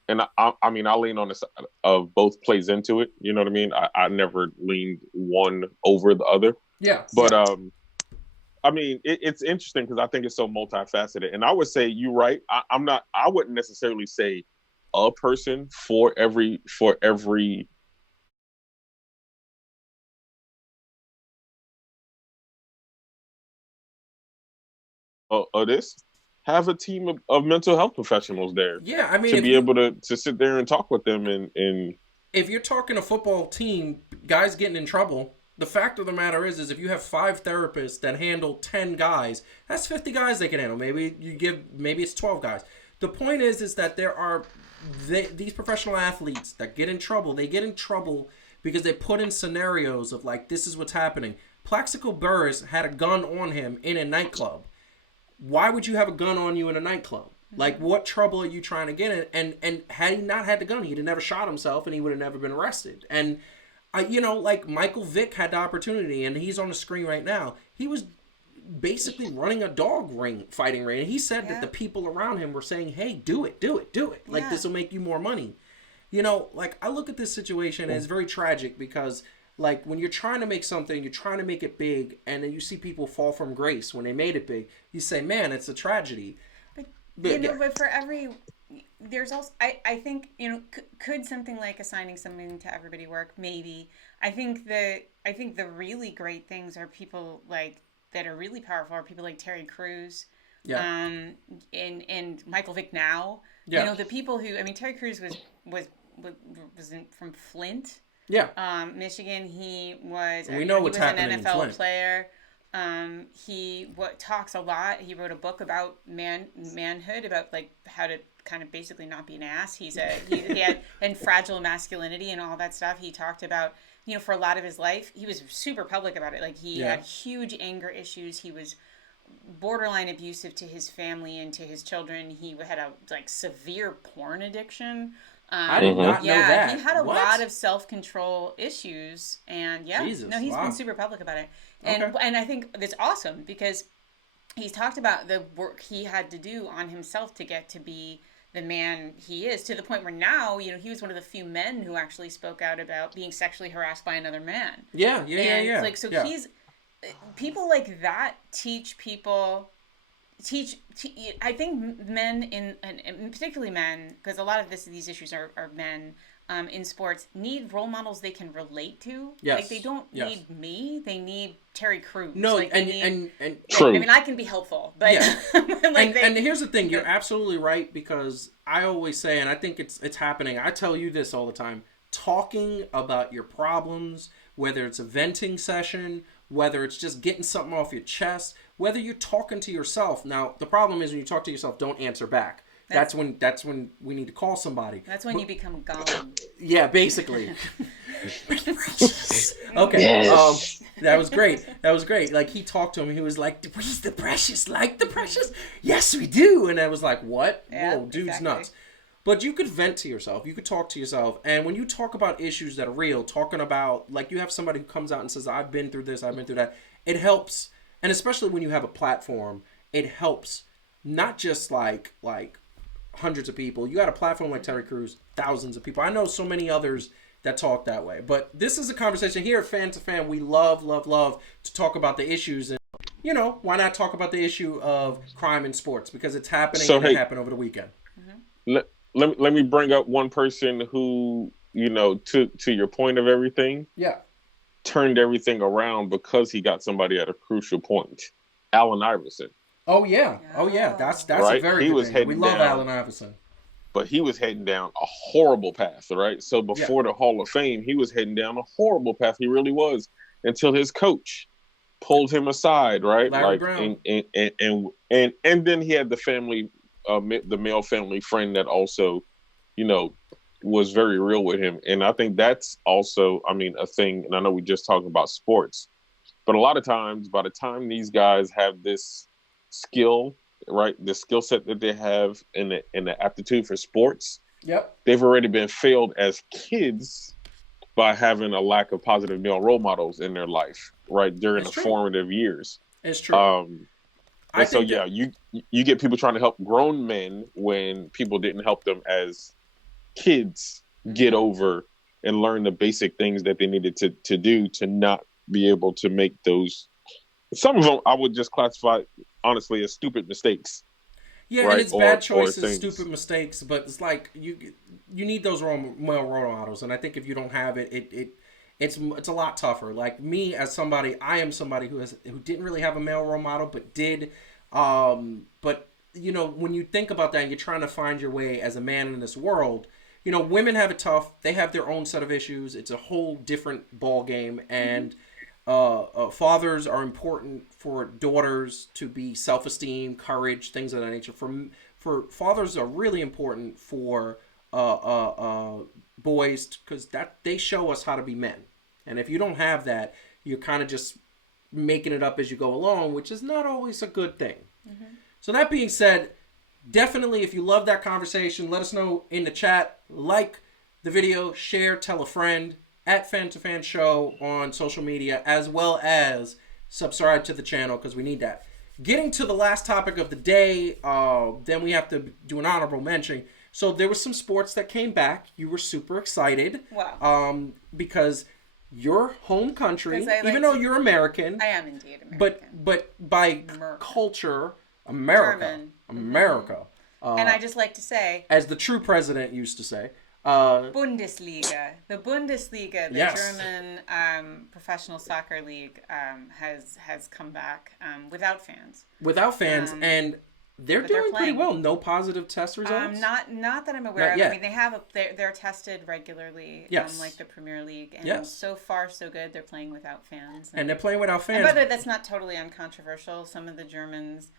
And I mean, I lean on the side of both plays into it. You know what I mean? I never leaned one over the other. Yeah. But I mean, it's interesting because I think it's so multifaceted. And I would say you're right. I wouldn't necessarily say a person for every this. Have a team of mental health professionals there. Yeah, I mean, to be able to sit there and talk with them and if you're talking a football team, guys getting in trouble, the fact of the matter is if you have 5 therapists that handle 10 guys, that's 50 guys they can handle. Maybe it's 12 guys. The point is that there are these professional athletes that get in trouble. They get in trouble because they put in scenarios of like, this is what's happening. Plaxico Burress had a gun on him in a nightclub. Why would you have a gun on you in a nightclub? Like, what trouble are you trying to get in? And had he not had the gun, he'd have never shot himself and he would have never been arrested. And, you know, like Michael Vick had the opportunity, and he's on the screen right now. He was basically running a fighting ring. And he said that the people around him were saying, hey, do it. Like, this will make you more money. You know, like, I look at this situation as very tragic because, like, when you're trying to make something, you're trying to make it big, and then you see people fall from grace when they made it big. You say, man, it's a tragedy. But you know, but for every, there's also, I think, you know, could something like assigning something to everybody work? Maybe. I think the really great things are people like that are really powerful are people like Terry Crews, Yeah. and Michael Vick now. Yeah. You know, the people who, I mean, Terry Crews was from Flint, Yeah. Michigan. He was. We know what's he was happening an in NFL Flint. player. He talks a lot. He wrote a book about manhood, about like how to kind of basically not be an ass. He had and fragile masculinity and all that stuff. He talked about, you know, for a lot of his life, he was super public about it. Like he had huge anger issues. He was borderline abusive to his family and to his children. He had a like severe porn addiction. I did not know that. He had a What? lot of self-control issues, and he's been super public about it. And I think it's awesome because he's talked about the work he had to do on himself to get to be the man he is, to the point where now, you know, he was one of the few men who actually spoke out about being sexually harassed by another man. Yeah. Like, so he's, people like that teach people, I think men and particularly men, because a lot of these issues are men, in sports, need role models they can relate to. Yes. Like, they don't need me, they need Terry Crews. No, like, and true. I mean, I can be helpful, but like and here's the thing, you're absolutely right, because I always say, and I think it's happening, I tell you this all the time, talking about your problems, whether it's a venting session, whether it's just getting something off your chest, whether you're talking to yourself. Now, the problem is when you talk to yourself, don't answer back. That's when we need to call somebody. That's when you become Gollum. Yeah, basically. Okay. Yes. That was great. Like, he talked to him. He was like, "Breathe the precious, like the precious." Yes, we do. And I was like, "What? Yeah, Whoa, dude's exactly. nuts." But you could vent to yourself. You could talk to yourself. And when you talk about issues that are real, talking about, like, you have somebody who comes out and says, "I've been through this, I've been through that," it helps. And especially when you have a platform, it helps not just like hundreds of people. You got a platform like Terry Crews, thousands of people. I know so many others that talk that way. But this is a conversation here at Fan2Fan. We love to talk about the issues. And, you know, why not talk about the issue of crime in sports? Because it's happening, So, and hey, it happened over the weekend. Let me bring up one person who, you know, to your point of everything, turned everything around because he got somebody at a crucial point. Allen Iverson. Oh yeah. That's right? a very He good was thing. We heading love down. Allen Iverson. But he was heading down a horrible path, right? So before the Hall of Fame, he was heading down a horrible path. He really was, until his coach pulled him aside, right? Larry Brown. And then he had the family, the male family friend that also, you know, was very real with him. And I think that's also, I mean, a thing. And I know we just talked about sports, but a lot of times, by the time these guys have this skill, right, the skill set that they have and the aptitude for sports, they've already been failed as kids by having a lack of positive male role models in their life, right, during the formative years. It's true. And so you get people trying to help grown men when people didn't help them as kids get over and learn the basic things that they needed to do to not be able to make those. Some of them I would just classify honestly as stupid mistakes. Yeah, right? And it's bad choices, stupid mistakes, but it's like you need those male role models, and I think if you don't have it, it's a lot tougher. Like me, as somebody, I am somebody who didn't really have a male role model, but did. But you know, when you think about that, and you're trying to find your way as a man in this world. You know, women have it tough. They have their own set of issues. It's a whole different ball game, and fathers are important for daughters to be self-esteem, courage, things of that nature. For fathers are really important for boys, because that they show us how to be men. And if you don't have that, you're kind of just making it up as you go along, which is not always a good thing. Mm-hmm. So that being said, definitely, if you love that conversation, let us know in the chat. Like the video, share, tell a friend, at Fan2Fan Show on social media, as well as subscribe to the channel, because we need that. Getting to the last topic of the day, then we have to do an honorable mention. So there were some sports that came back. You were super excited. Wow. Because your home country, even though you're American. I am indeed American. But by culture, America. German. America. And I just like to say, as the true president used to say, Bundesliga. The Bundesliga, the Yes. German professional soccer league, has come back without fans. Without fans, and they're but they're doing pretty playing. well. No positive test results. Not that I'm aware Not of. yet. I mean, they're tested regularly, Yes. like the Premier League, and Yes. so far so good. They're playing without fans, And they're playing without fans. And by the way, that's not totally uncontroversial. Some of the Germans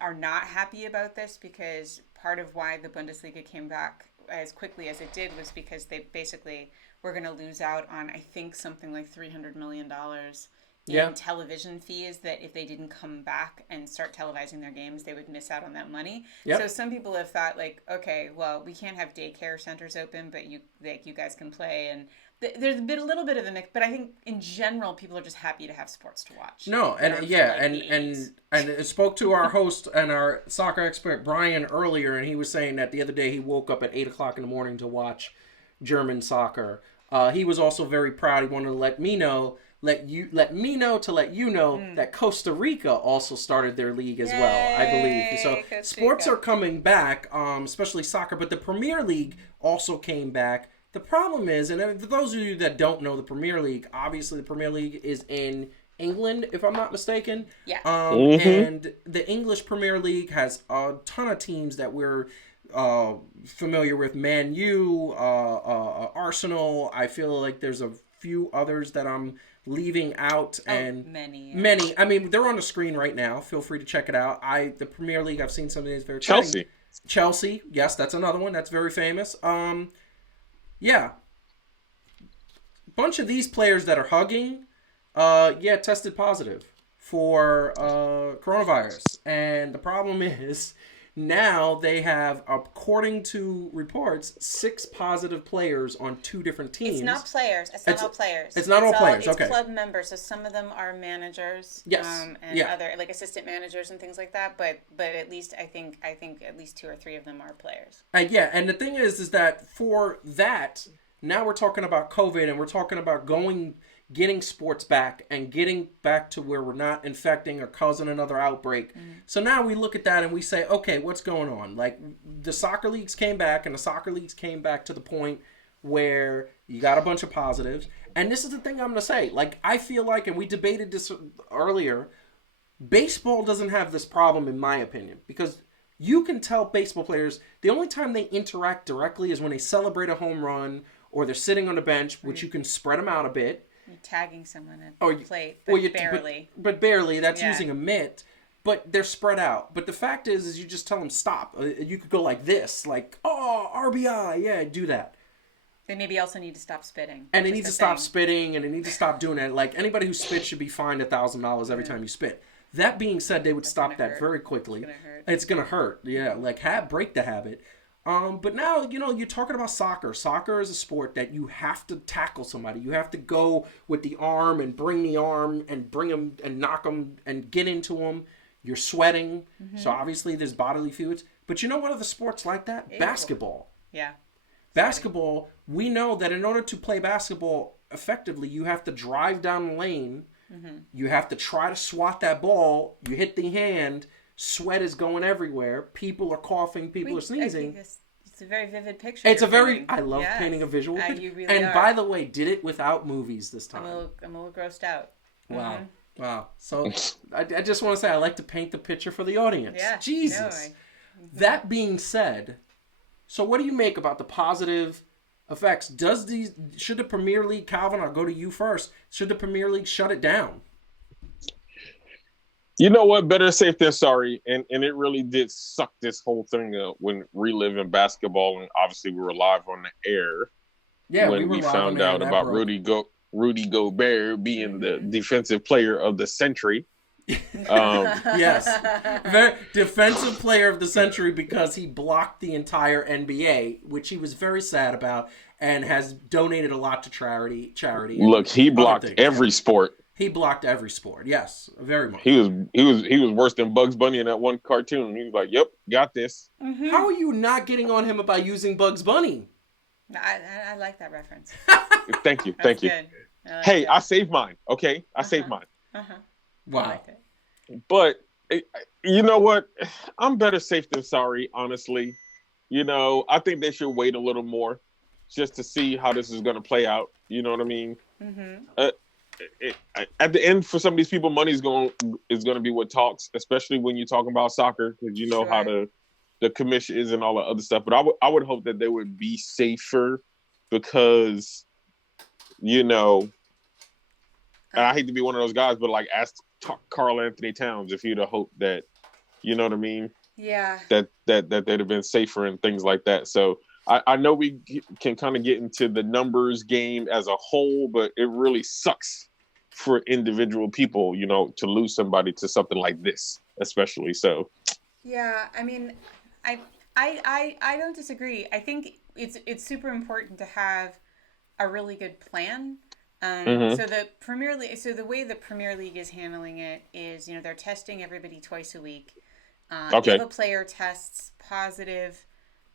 are not happy about this because part of why the Bundesliga came back as quickly as it did was because they basically were going to lose out on, I think, something like $300 million in television fees, that if they didn't come back and start televising their games, they would miss out on that money. Yep. So some people have thought, like, okay, well, we can't have daycare centers open, but you guys can play. And there's a little bit of a mix, but I think in general, people are just happy to have sports to watch. No, and and it spoke to our host and our soccer expert Brian earlier, and he was saying that the other day he woke up at 8:00 in the morning to watch German soccer. He was also very proud. He wanted to let me know that Costa Rica also started their league as well, I believe. So sports are coming back, especially soccer, but the Premier League also came back. The problem is, and for those of you that don't know the Premier League, obviously the Premier League is in England, if I'm not mistaken. Yeah. And the English Premier League has a ton of teams that we're familiar with. Man U, Arsenal. I feel like there's a few others that I'm leaving out, and many. I mean, they're on the screen right now. Feel free to check it out. The Premier League, I've seen some of these very Chelsea, yes, that's another one that's very famous. Yeah. Bunch of these players that are hugging, tested positive for coronavirus. And the problem is, now they have, according to reports, 6 positive players on 2 different teams. It's not players. It's not all players. It's not all players, okay. It's club members. So some of them are managers. Yes. And other, like, assistant managers and things like that. But at least, I think at least 2 or 3 of them are players. And the thing is that for that, now we're talking about COVID, and we're talking about getting sports back and getting back to where we're not infecting or causing another outbreak. So now we look at that and we say, okay, what's going on? Like, the soccer leagues came back, and the soccer leagues came back to the point where you got a bunch of positives. And this is the thing I'm going to say. Like, I feel like, and we debated this earlier, baseball doesn't have this problem, in my opinion, because you can tell baseball players the only time they interact directly is when they celebrate a home run or they're sitting on the bench, which you can spread them out a bit. You're tagging someone at the plate, but barely. But barely. That's using a mitt. But they're spread out. But the fact is you just tell them stop. You could go like this, like, oh, RBI, yeah, do that. They maybe also need to stop spitting. And they need to stop spitting, and they need to stop doing that. Like, anybody who spits should be fined $1,000 every time you spit. That being said, they would stop that very quickly. It's going to hurt. Yeah, like, break the habit. But now, you're talking about soccer. Soccer is a sport that you have to tackle somebody. You have to go with the arm and bring the arm and bring them and knock them and get into them. You're sweating. So obviously there's bodily fluids. But you know what other sports like that? Basketball. Yeah. Basketball, we know that in order to play basketball effectively, you have to drive down the lane. You have to try to swat that ball. You hit the hand. Sweat is going everywhere. People are coughing. People are sneezing. It's a very vivid picture. I love painting a visual picture. You really and are. by the way, did it without movies this time. I'm a little grossed out. Wow. Wow. So I just want to say I like to paint the picture for the audience. Yeah. Jesus. That being said, so what do you make about the positive effects? Should the Premier League, Calvin, I'll go to you first. Should the Premier League shut it down? You know what? Better safe than sorry. And it really did suck this whole thing up when reliving basketball. And obviously we were live on the air. Yeah, when we found out about Rudy Gobert being the defensive player of the century. Yes. Very defensive player of the century because he blocked the entire NBA, which he was very sad about and has donated a lot to charity. Look, he blocked every sport. He blocked every sport. Yes, very much. He was worse than Bugs Bunny in that one cartoon. He was like, "Yep, got this." How are you not getting on him about using Bugs Bunny? I like that reference. Thank you. Hey, I saved mine. Okay, I saved mine. Wow. But you know what? I'm better safe than sorry. Honestly, I think they should wait a little more. just to see how this is going to play out. You know what I mean? Mm-hmm. At the end, for some of these people, money is going to be what talks, especially when you're talking about soccer, because you know how the commission is and all the other stuff. But I would hope that they would be safer, because, you know, and I hate to be one of those guys, but like, ask Carl Anthony Towns if he'd have hoped that, you know what I mean? Yeah. That they'd have been safer and things like that. So I know we can kind of get into the numbers game as a whole, but it really sucks for individual people, you know, to lose somebody to something like this, especially. So. Yeah, I mean, I don't disagree. I think it's super important to have a really good plan. So the Premier League, so the way the Premier League is handling it is, you know, they're testing everybody twice a week. If a player tests positive,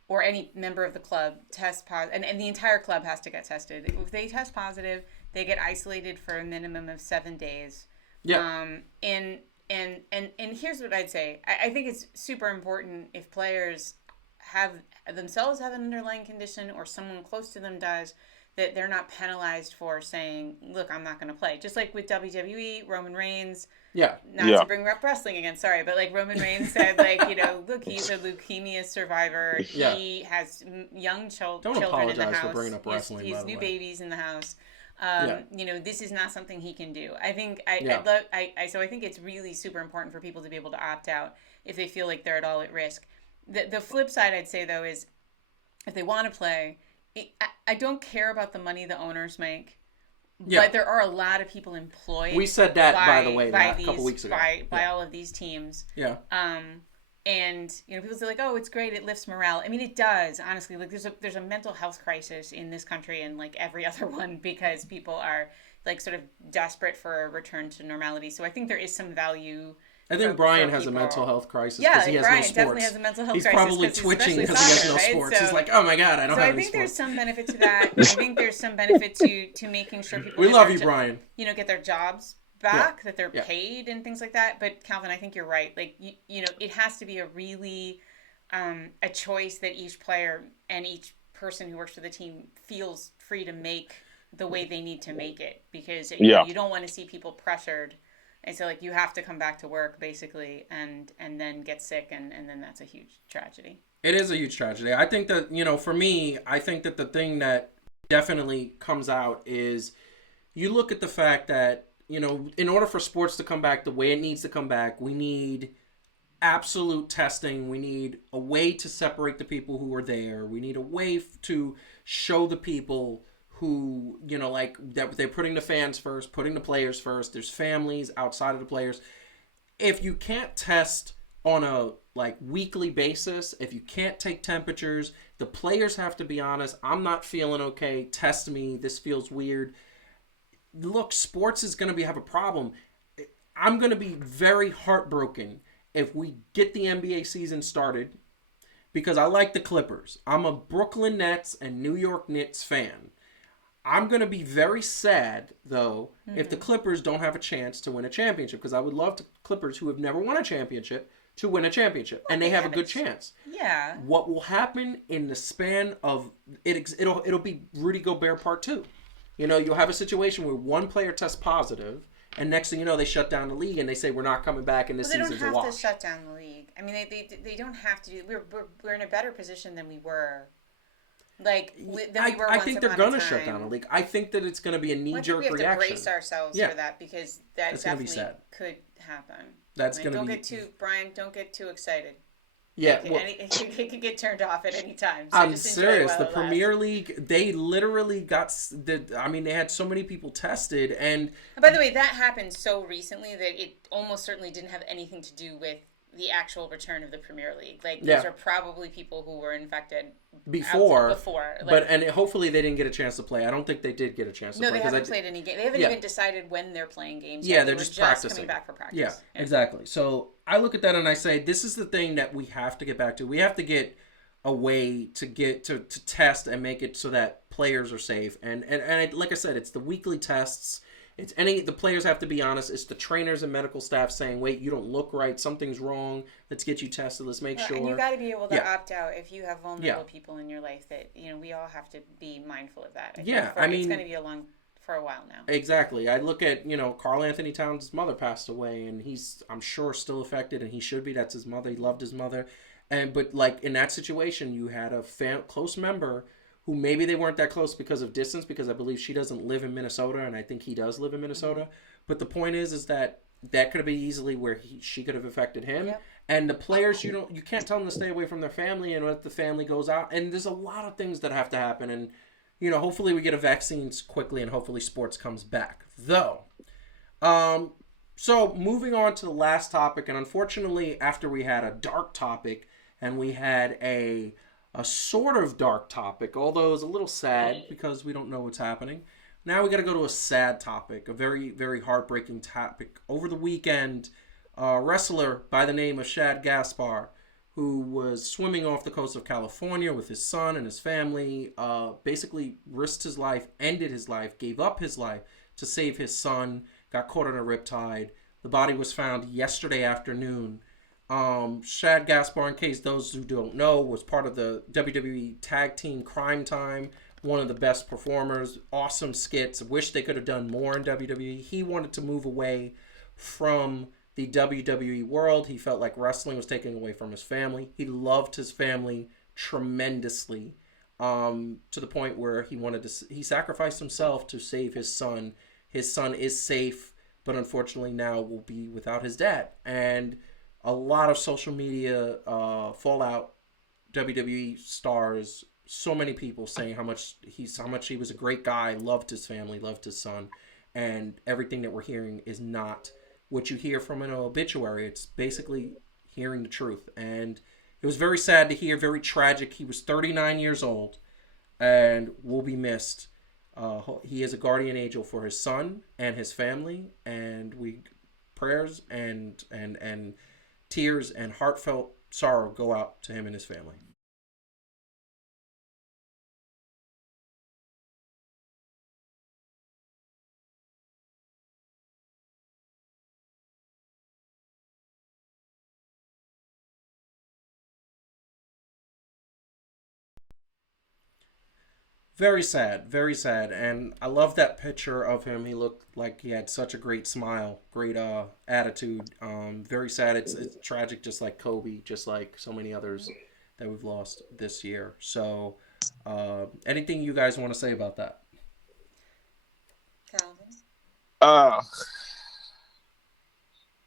or any member of the club tests positive, and the entire club has to get tested. If they test positive, they get isolated for a minimum of 7 days. Yeah. And here's what I'd say. I think it's super important if players have an underlying condition, or someone close to them does, that they're not penalized for saying, look, I'm not going to play. Just like with WWE, Roman Reigns. Yeah. Not to bring up wrestling again, sorry, but like Roman Reigns said, like, you know, look, he's a leukemia survivor. He has young children in the house. Don't apologize for bringing up wrestling, He's new babies in the house. You know, this is not something he can do. I think so I think it's really super important for people to be able to opt out if they feel like they're at all at risk. The flip side, I'd say, though, is if they want to play, I don't care about the money the owners make, but there are a lot of people employed. We said that, by the way, a couple weeks ago. By all of these teams. Yeah. And, you know, people say, like, oh, it's great, it lifts morale. I mean, it does, honestly. Like, there's a mental health crisis in this country, and, like, every other one, because people are, like, sort of desperate for a return to normality. So I think there is some value. I think Brian has a mental health crisis because he has no sports. Definitely has a mental health crisis. He's probably twitching because he has no sports. He's like, oh my God, I don't have any sports. So I think there's some benefit to that. I think there's some benefit to making sure people Brian. You know, get their jobs back, that they're paid and things like that. But Calvin, I think you're right. Like, you know, it has to be a really a choice that each player and each person who works for the team feels free to make the way they need to make it, because you know, you don't want to see people pressured. And so, like, you have to come back to work, basically, and then get sick, and then that's a huge tragedy. It is a huge tragedy. I think that, you know, for me, I think that the thing that definitely comes out is you look at the fact that, you know, in order for sports to come back the way it needs to come back, we need absolute testing. We need a way to separate the people who are there. We need a way to show the people who, you know, like, that they're putting the fans first, putting the players first. There's families outside of the players. If you can't test on a, like, weekly basis, if you can't take temperatures, the players have to be honest. I'm not feeling okay. Test me. This feels weird. Look, sports is going to have a problem. I'm going to be very heartbroken if we get the NBA season started, because I like the Clippers. I'm a Brooklyn Nets and New York Knicks fan. I'm going to be very sad, though, if the Clippers don't have a chance to win a championship, because I would love the Clippers, who have never won a championship, to win a championship, and they have a good chance. Yeah. What will happen in the span of it'll be Rudy Gobert Part 2. You know, you'll have a situation where one player tests positive, and next thing you know, they shut down the league, and they say we're not coming back, and this season's a wash. They don't have to shut down the league. I mean, they don't have to. We're in a better position than we were. Like, I think they're going to shut down the league. I think that it's going to be a knee-jerk reaction. We have to brace ourselves for that, because that definitely could happen. That's going to be... Brian, don't get too excited. Yeah. It could get turned off at any time. So I'm serious. The Premier League, they literally they had so many people tested. And by the way, that happened so recently that it almost certainly didn't have anything to do with the actual return of the Premier League. Like, these are probably people who were infected before. Like, but hopefully they didn't get a chance to play. I don't think they did get a chance to play. No, they haven't played any game. They haven't even decided when they're playing games. Yeah, they're just practicing. Coming back for practice. Yeah, exactly. So I look at that and I say, this is the thing that we have to get back to. We have to get a way to get to test and make it so that players are safe. And like I said, it's the weekly tests. The players have to be honest. It's the trainers and medical staff saying, "Wait, you don't look right. Something's wrong. Let's get you tested. Let's make sure." And you got to be able to Yeah. opt out if you have vulnerable people in your life. That we all have to be mindful of that. I mean, it's going to be for a while now. Exactly. I look at, Carl Anthony Towns' mother passed away, and he's, I'm sure, still affected, and he should be. That's his mother. He loved his mother. But like in that situation, you had a close member who maybe they weren't that close because of distance, because I believe she doesn't live in Minnesota, and I think he does live in Minnesota. Mm-hmm. But the point is that could have been easily where she could have affected him. Yep. And the players, you can't tell them to stay away from their family, and let the family goes out. And there's a lot of things that have to happen, and hopefully we get a vaccine quickly, and hopefully sports comes back. Though, so moving on to the last topic, and unfortunately, after we had a dark topic, and we had a sort of dark topic, although it's a little sad because we don't know what's happening. Now we got to go to a sad topic, a very, very heartbreaking topic. Over the weekend, a wrestler by the name of Shad Gaspar, who was swimming off the coast of California with his son and his family, basically risked his life, ended his life, gave up his life to save his son, got caught in a riptide. The body was found yesterday afternoon. Shad Gaspar, in case those who don't know, was part of the WWE Tag Team Crime Time, one of the best performers, awesome skits. Wish they could have done more in WWE. He wanted to move away from the WWE world. He felt like wrestling was taking away from his family. He loved his family tremendously, to the point where he sacrificed himself to save his son. His son is safe, but unfortunately now will be without his dad. And a lot of social media fallout, WWE stars, so many people saying how much he was a great guy, loved his family, loved his son, and everything that we're hearing is not what you hear from an obituary. It's basically hearing the truth. And it was very sad to hear, very tragic. He was 39 years old and will be missed. He is a guardian angel for his son and his family, and prayers and tears and heartfelt sorrow go out to him and his family. Very sad, very sad. And I love that picture of him. He looked like he had such a great smile, great attitude. Very sad. It's tragic, just like Kobe, just like so many others that we've lost this year. So, anything you guys want to say about that? Calvin?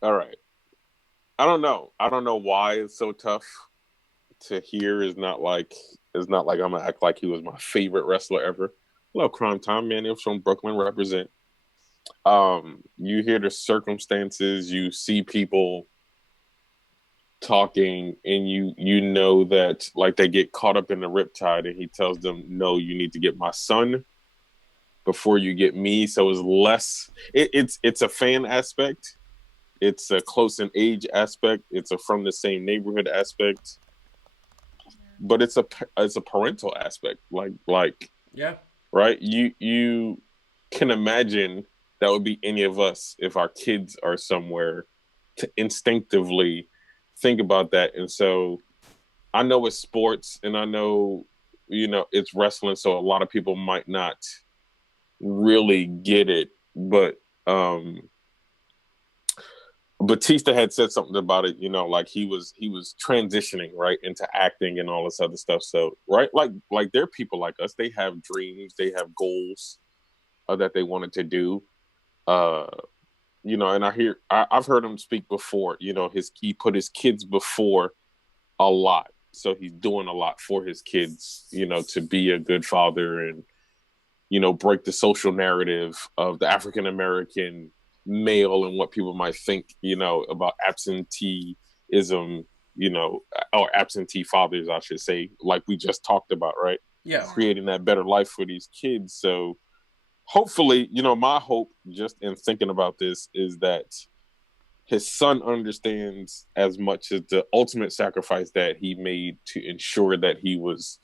All right. I don't know. I don't know why it's so tough to hear. It's not like I'm gonna act like he was my favorite wrestler ever. Hello, Crime Time, man. It was from Brooklyn, represent. You hear the circumstances, you see people talking, and you know that like they get caught up in the riptide, and he tells them, "No, you need to get my son before you get me." So it's less. It's a fan aspect. It's a close in age aspect. It's a from the same neighborhood aspect. But it's a parental aspect, like yeah, right. You can imagine that would be any of us if our kids are somewhere, to instinctively think about that. And so I know it's sports, and I know it's wrestling, so a lot of people might not really get it, but Batista had said something about it, like he was transitioning right into acting and all this other stuff. So right, like they're people like us. They have dreams, they have goals that they wanted to do. And I've heard him speak before. He put his kids before a lot, so he's doing a lot for his kids. To be a good father and break the social narrative of the African American male and what people might think, about absenteeism, or absentee fathers, I should say, like we just talked about, right? Yeah. Creating that better life for these kids. So hopefully, my hope just in thinking about this is that his son understands as much as the ultimate sacrifice that he made to ensure that he was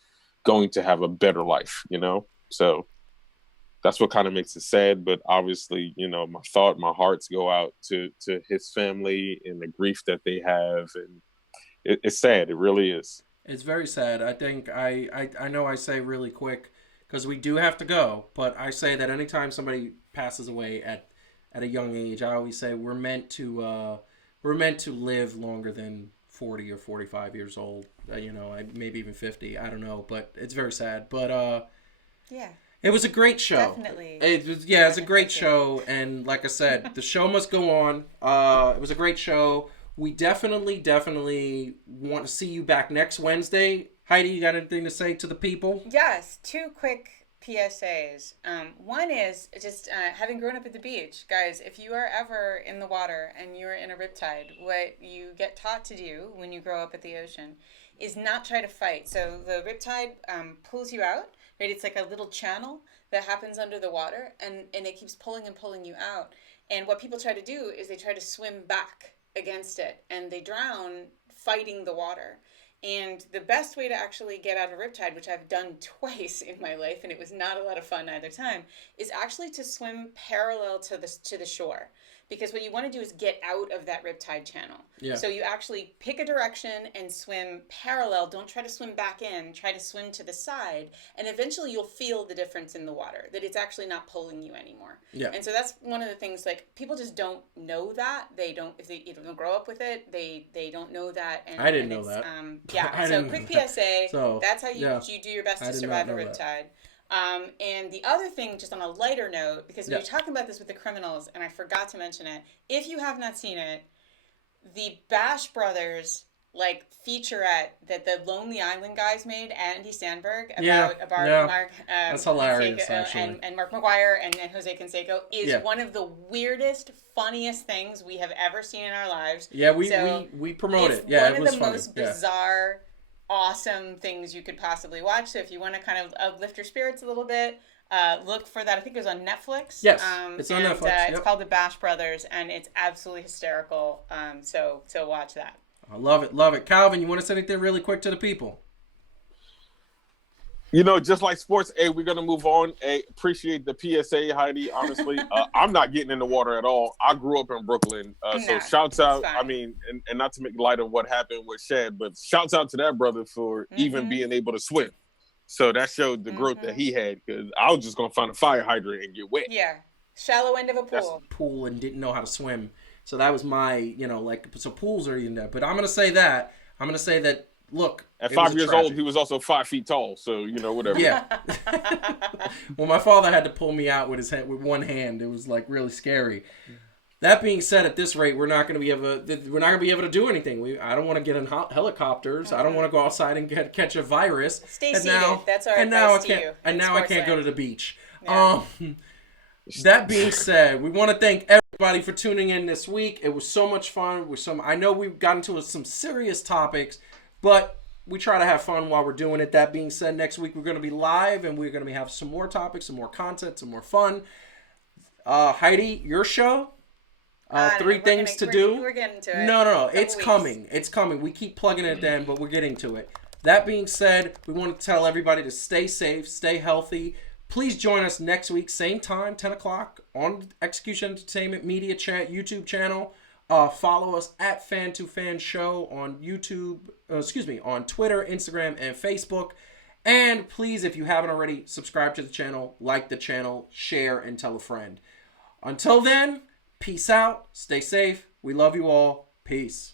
going to have a better life, So that's what kind of makes it sad. But obviously, you know, my hearts go out to his family and the grief that they have, and it's sad. It really is. It's very sad. I think I know I say really quick because we do have to go, but I say that anytime somebody passes away at a young age, I always say we're meant to live longer than 40 or 45 years old. Maybe even 50. I don't know, but it's very sad. But yeah. It was a great show. Definitely. It's a great show, and like I said, the show must go on. It was a great show. We definitely want to see you back next Wednesday. Heidi, you got anything to say to the people? Yes, two quick PSAs. One is just having grown up at the beach, guys, if you are ever in the water and you're in a riptide, what you get taught to do when you grow up at the ocean is not try to fight. So the riptide pulls you out, right? It's like a little channel that happens under the water, and it keeps pulling and pulling you out. And what people try to do is they try to swim back against it, and they drown fighting the water. And the best way to actually get out of a riptide, which I've done twice in my life, and it was not a lot of fun either time, is actually to swim parallel to the shore. Because what you want to do is get out of that riptide channel. Yeah. So you actually pick a direction and swim parallel. Don't try to swim back in. Try to swim to the side. And eventually you'll feel the difference in the water, that it's actually not pulling you anymore. Yeah. And so that's one of the things, like, people just don't know that. If they don't grow up with it, they don't know that. And I didn't know that. Yeah. So quick PSA. So, that's how you do your best to survive a riptide. And the other thing, just on a lighter note, because we were talking about this with the criminals, and I forgot to mention it. If you have not seen it, the Bash Brothers featurette that the Lonely Island guys made, Andy Sandberg, about Mark, that's hilarious, actually. and Mark McGuire and Jose Canseco is one of the weirdest, funniest things we have ever seen in our lives. Yeah, we promote it. Yeah, it was funny. One of the most bizarre, awesome things you could possibly watch. So if you want to kind of uplift your spirits a little bit, look for that. I think it was on Netflix. Yes, it's on Netflix. It's called The Bash Brothers, and it's absolutely hysterical. So watch that. I love it. Calvin, you want to say anything really quick to the people? You know, just like sports, we're going to move on. Appreciate the PSA, Heidi, honestly. I'm not getting in the water at all. I grew up in Brooklyn. So shouts out, I mean, and not to make light of what happened with Shad, but shouts out to that brother for even being able to swim. So that showed the growth that he had, because I was just going to find a fire hydrant and get wet. Yeah. Shallow end of a pool and didn't know how to swim. So that was my, so pools are in there. But I'm going to say that. Look, at 5 years old, he was also 5 feet tall. So, whatever. Yeah. Well, my father had to pull me out with with one hand. It was really scary. That being said, at this rate, we're not going to be able to do anything. I don't want to get in helicopters. I don't want to go outside and catch a virus. Stay seated. That's our advice to you. And now I can't go to the beach. Yeah. That being said, we want to thank everybody for tuning in this week. It was so much fun. I know we've gotten to some serious topics, but we try to have fun while we're doing it. That being said, next week we're going to be live, and we're going to have some more topics, some more content, some more fun. Heidi, your show. 3 things to do. We're getting to it. No. It's coming. It's coming. We keep plugging it in, but we're getting to it. That being said, we want to tell everybody to stay safe, stay healthy. Please join us next week, same time, 10 o'clock, on Execution Entertainment Media YouTube channel. Follow us at Fan2Fan Show on YouTube, on Twitter, Instagram, and Facebook. And please, if you haven't already, subscribe to the channel, like the channel, share, and tell a friend. Until then, peace out, stay safe, we love you all, peace.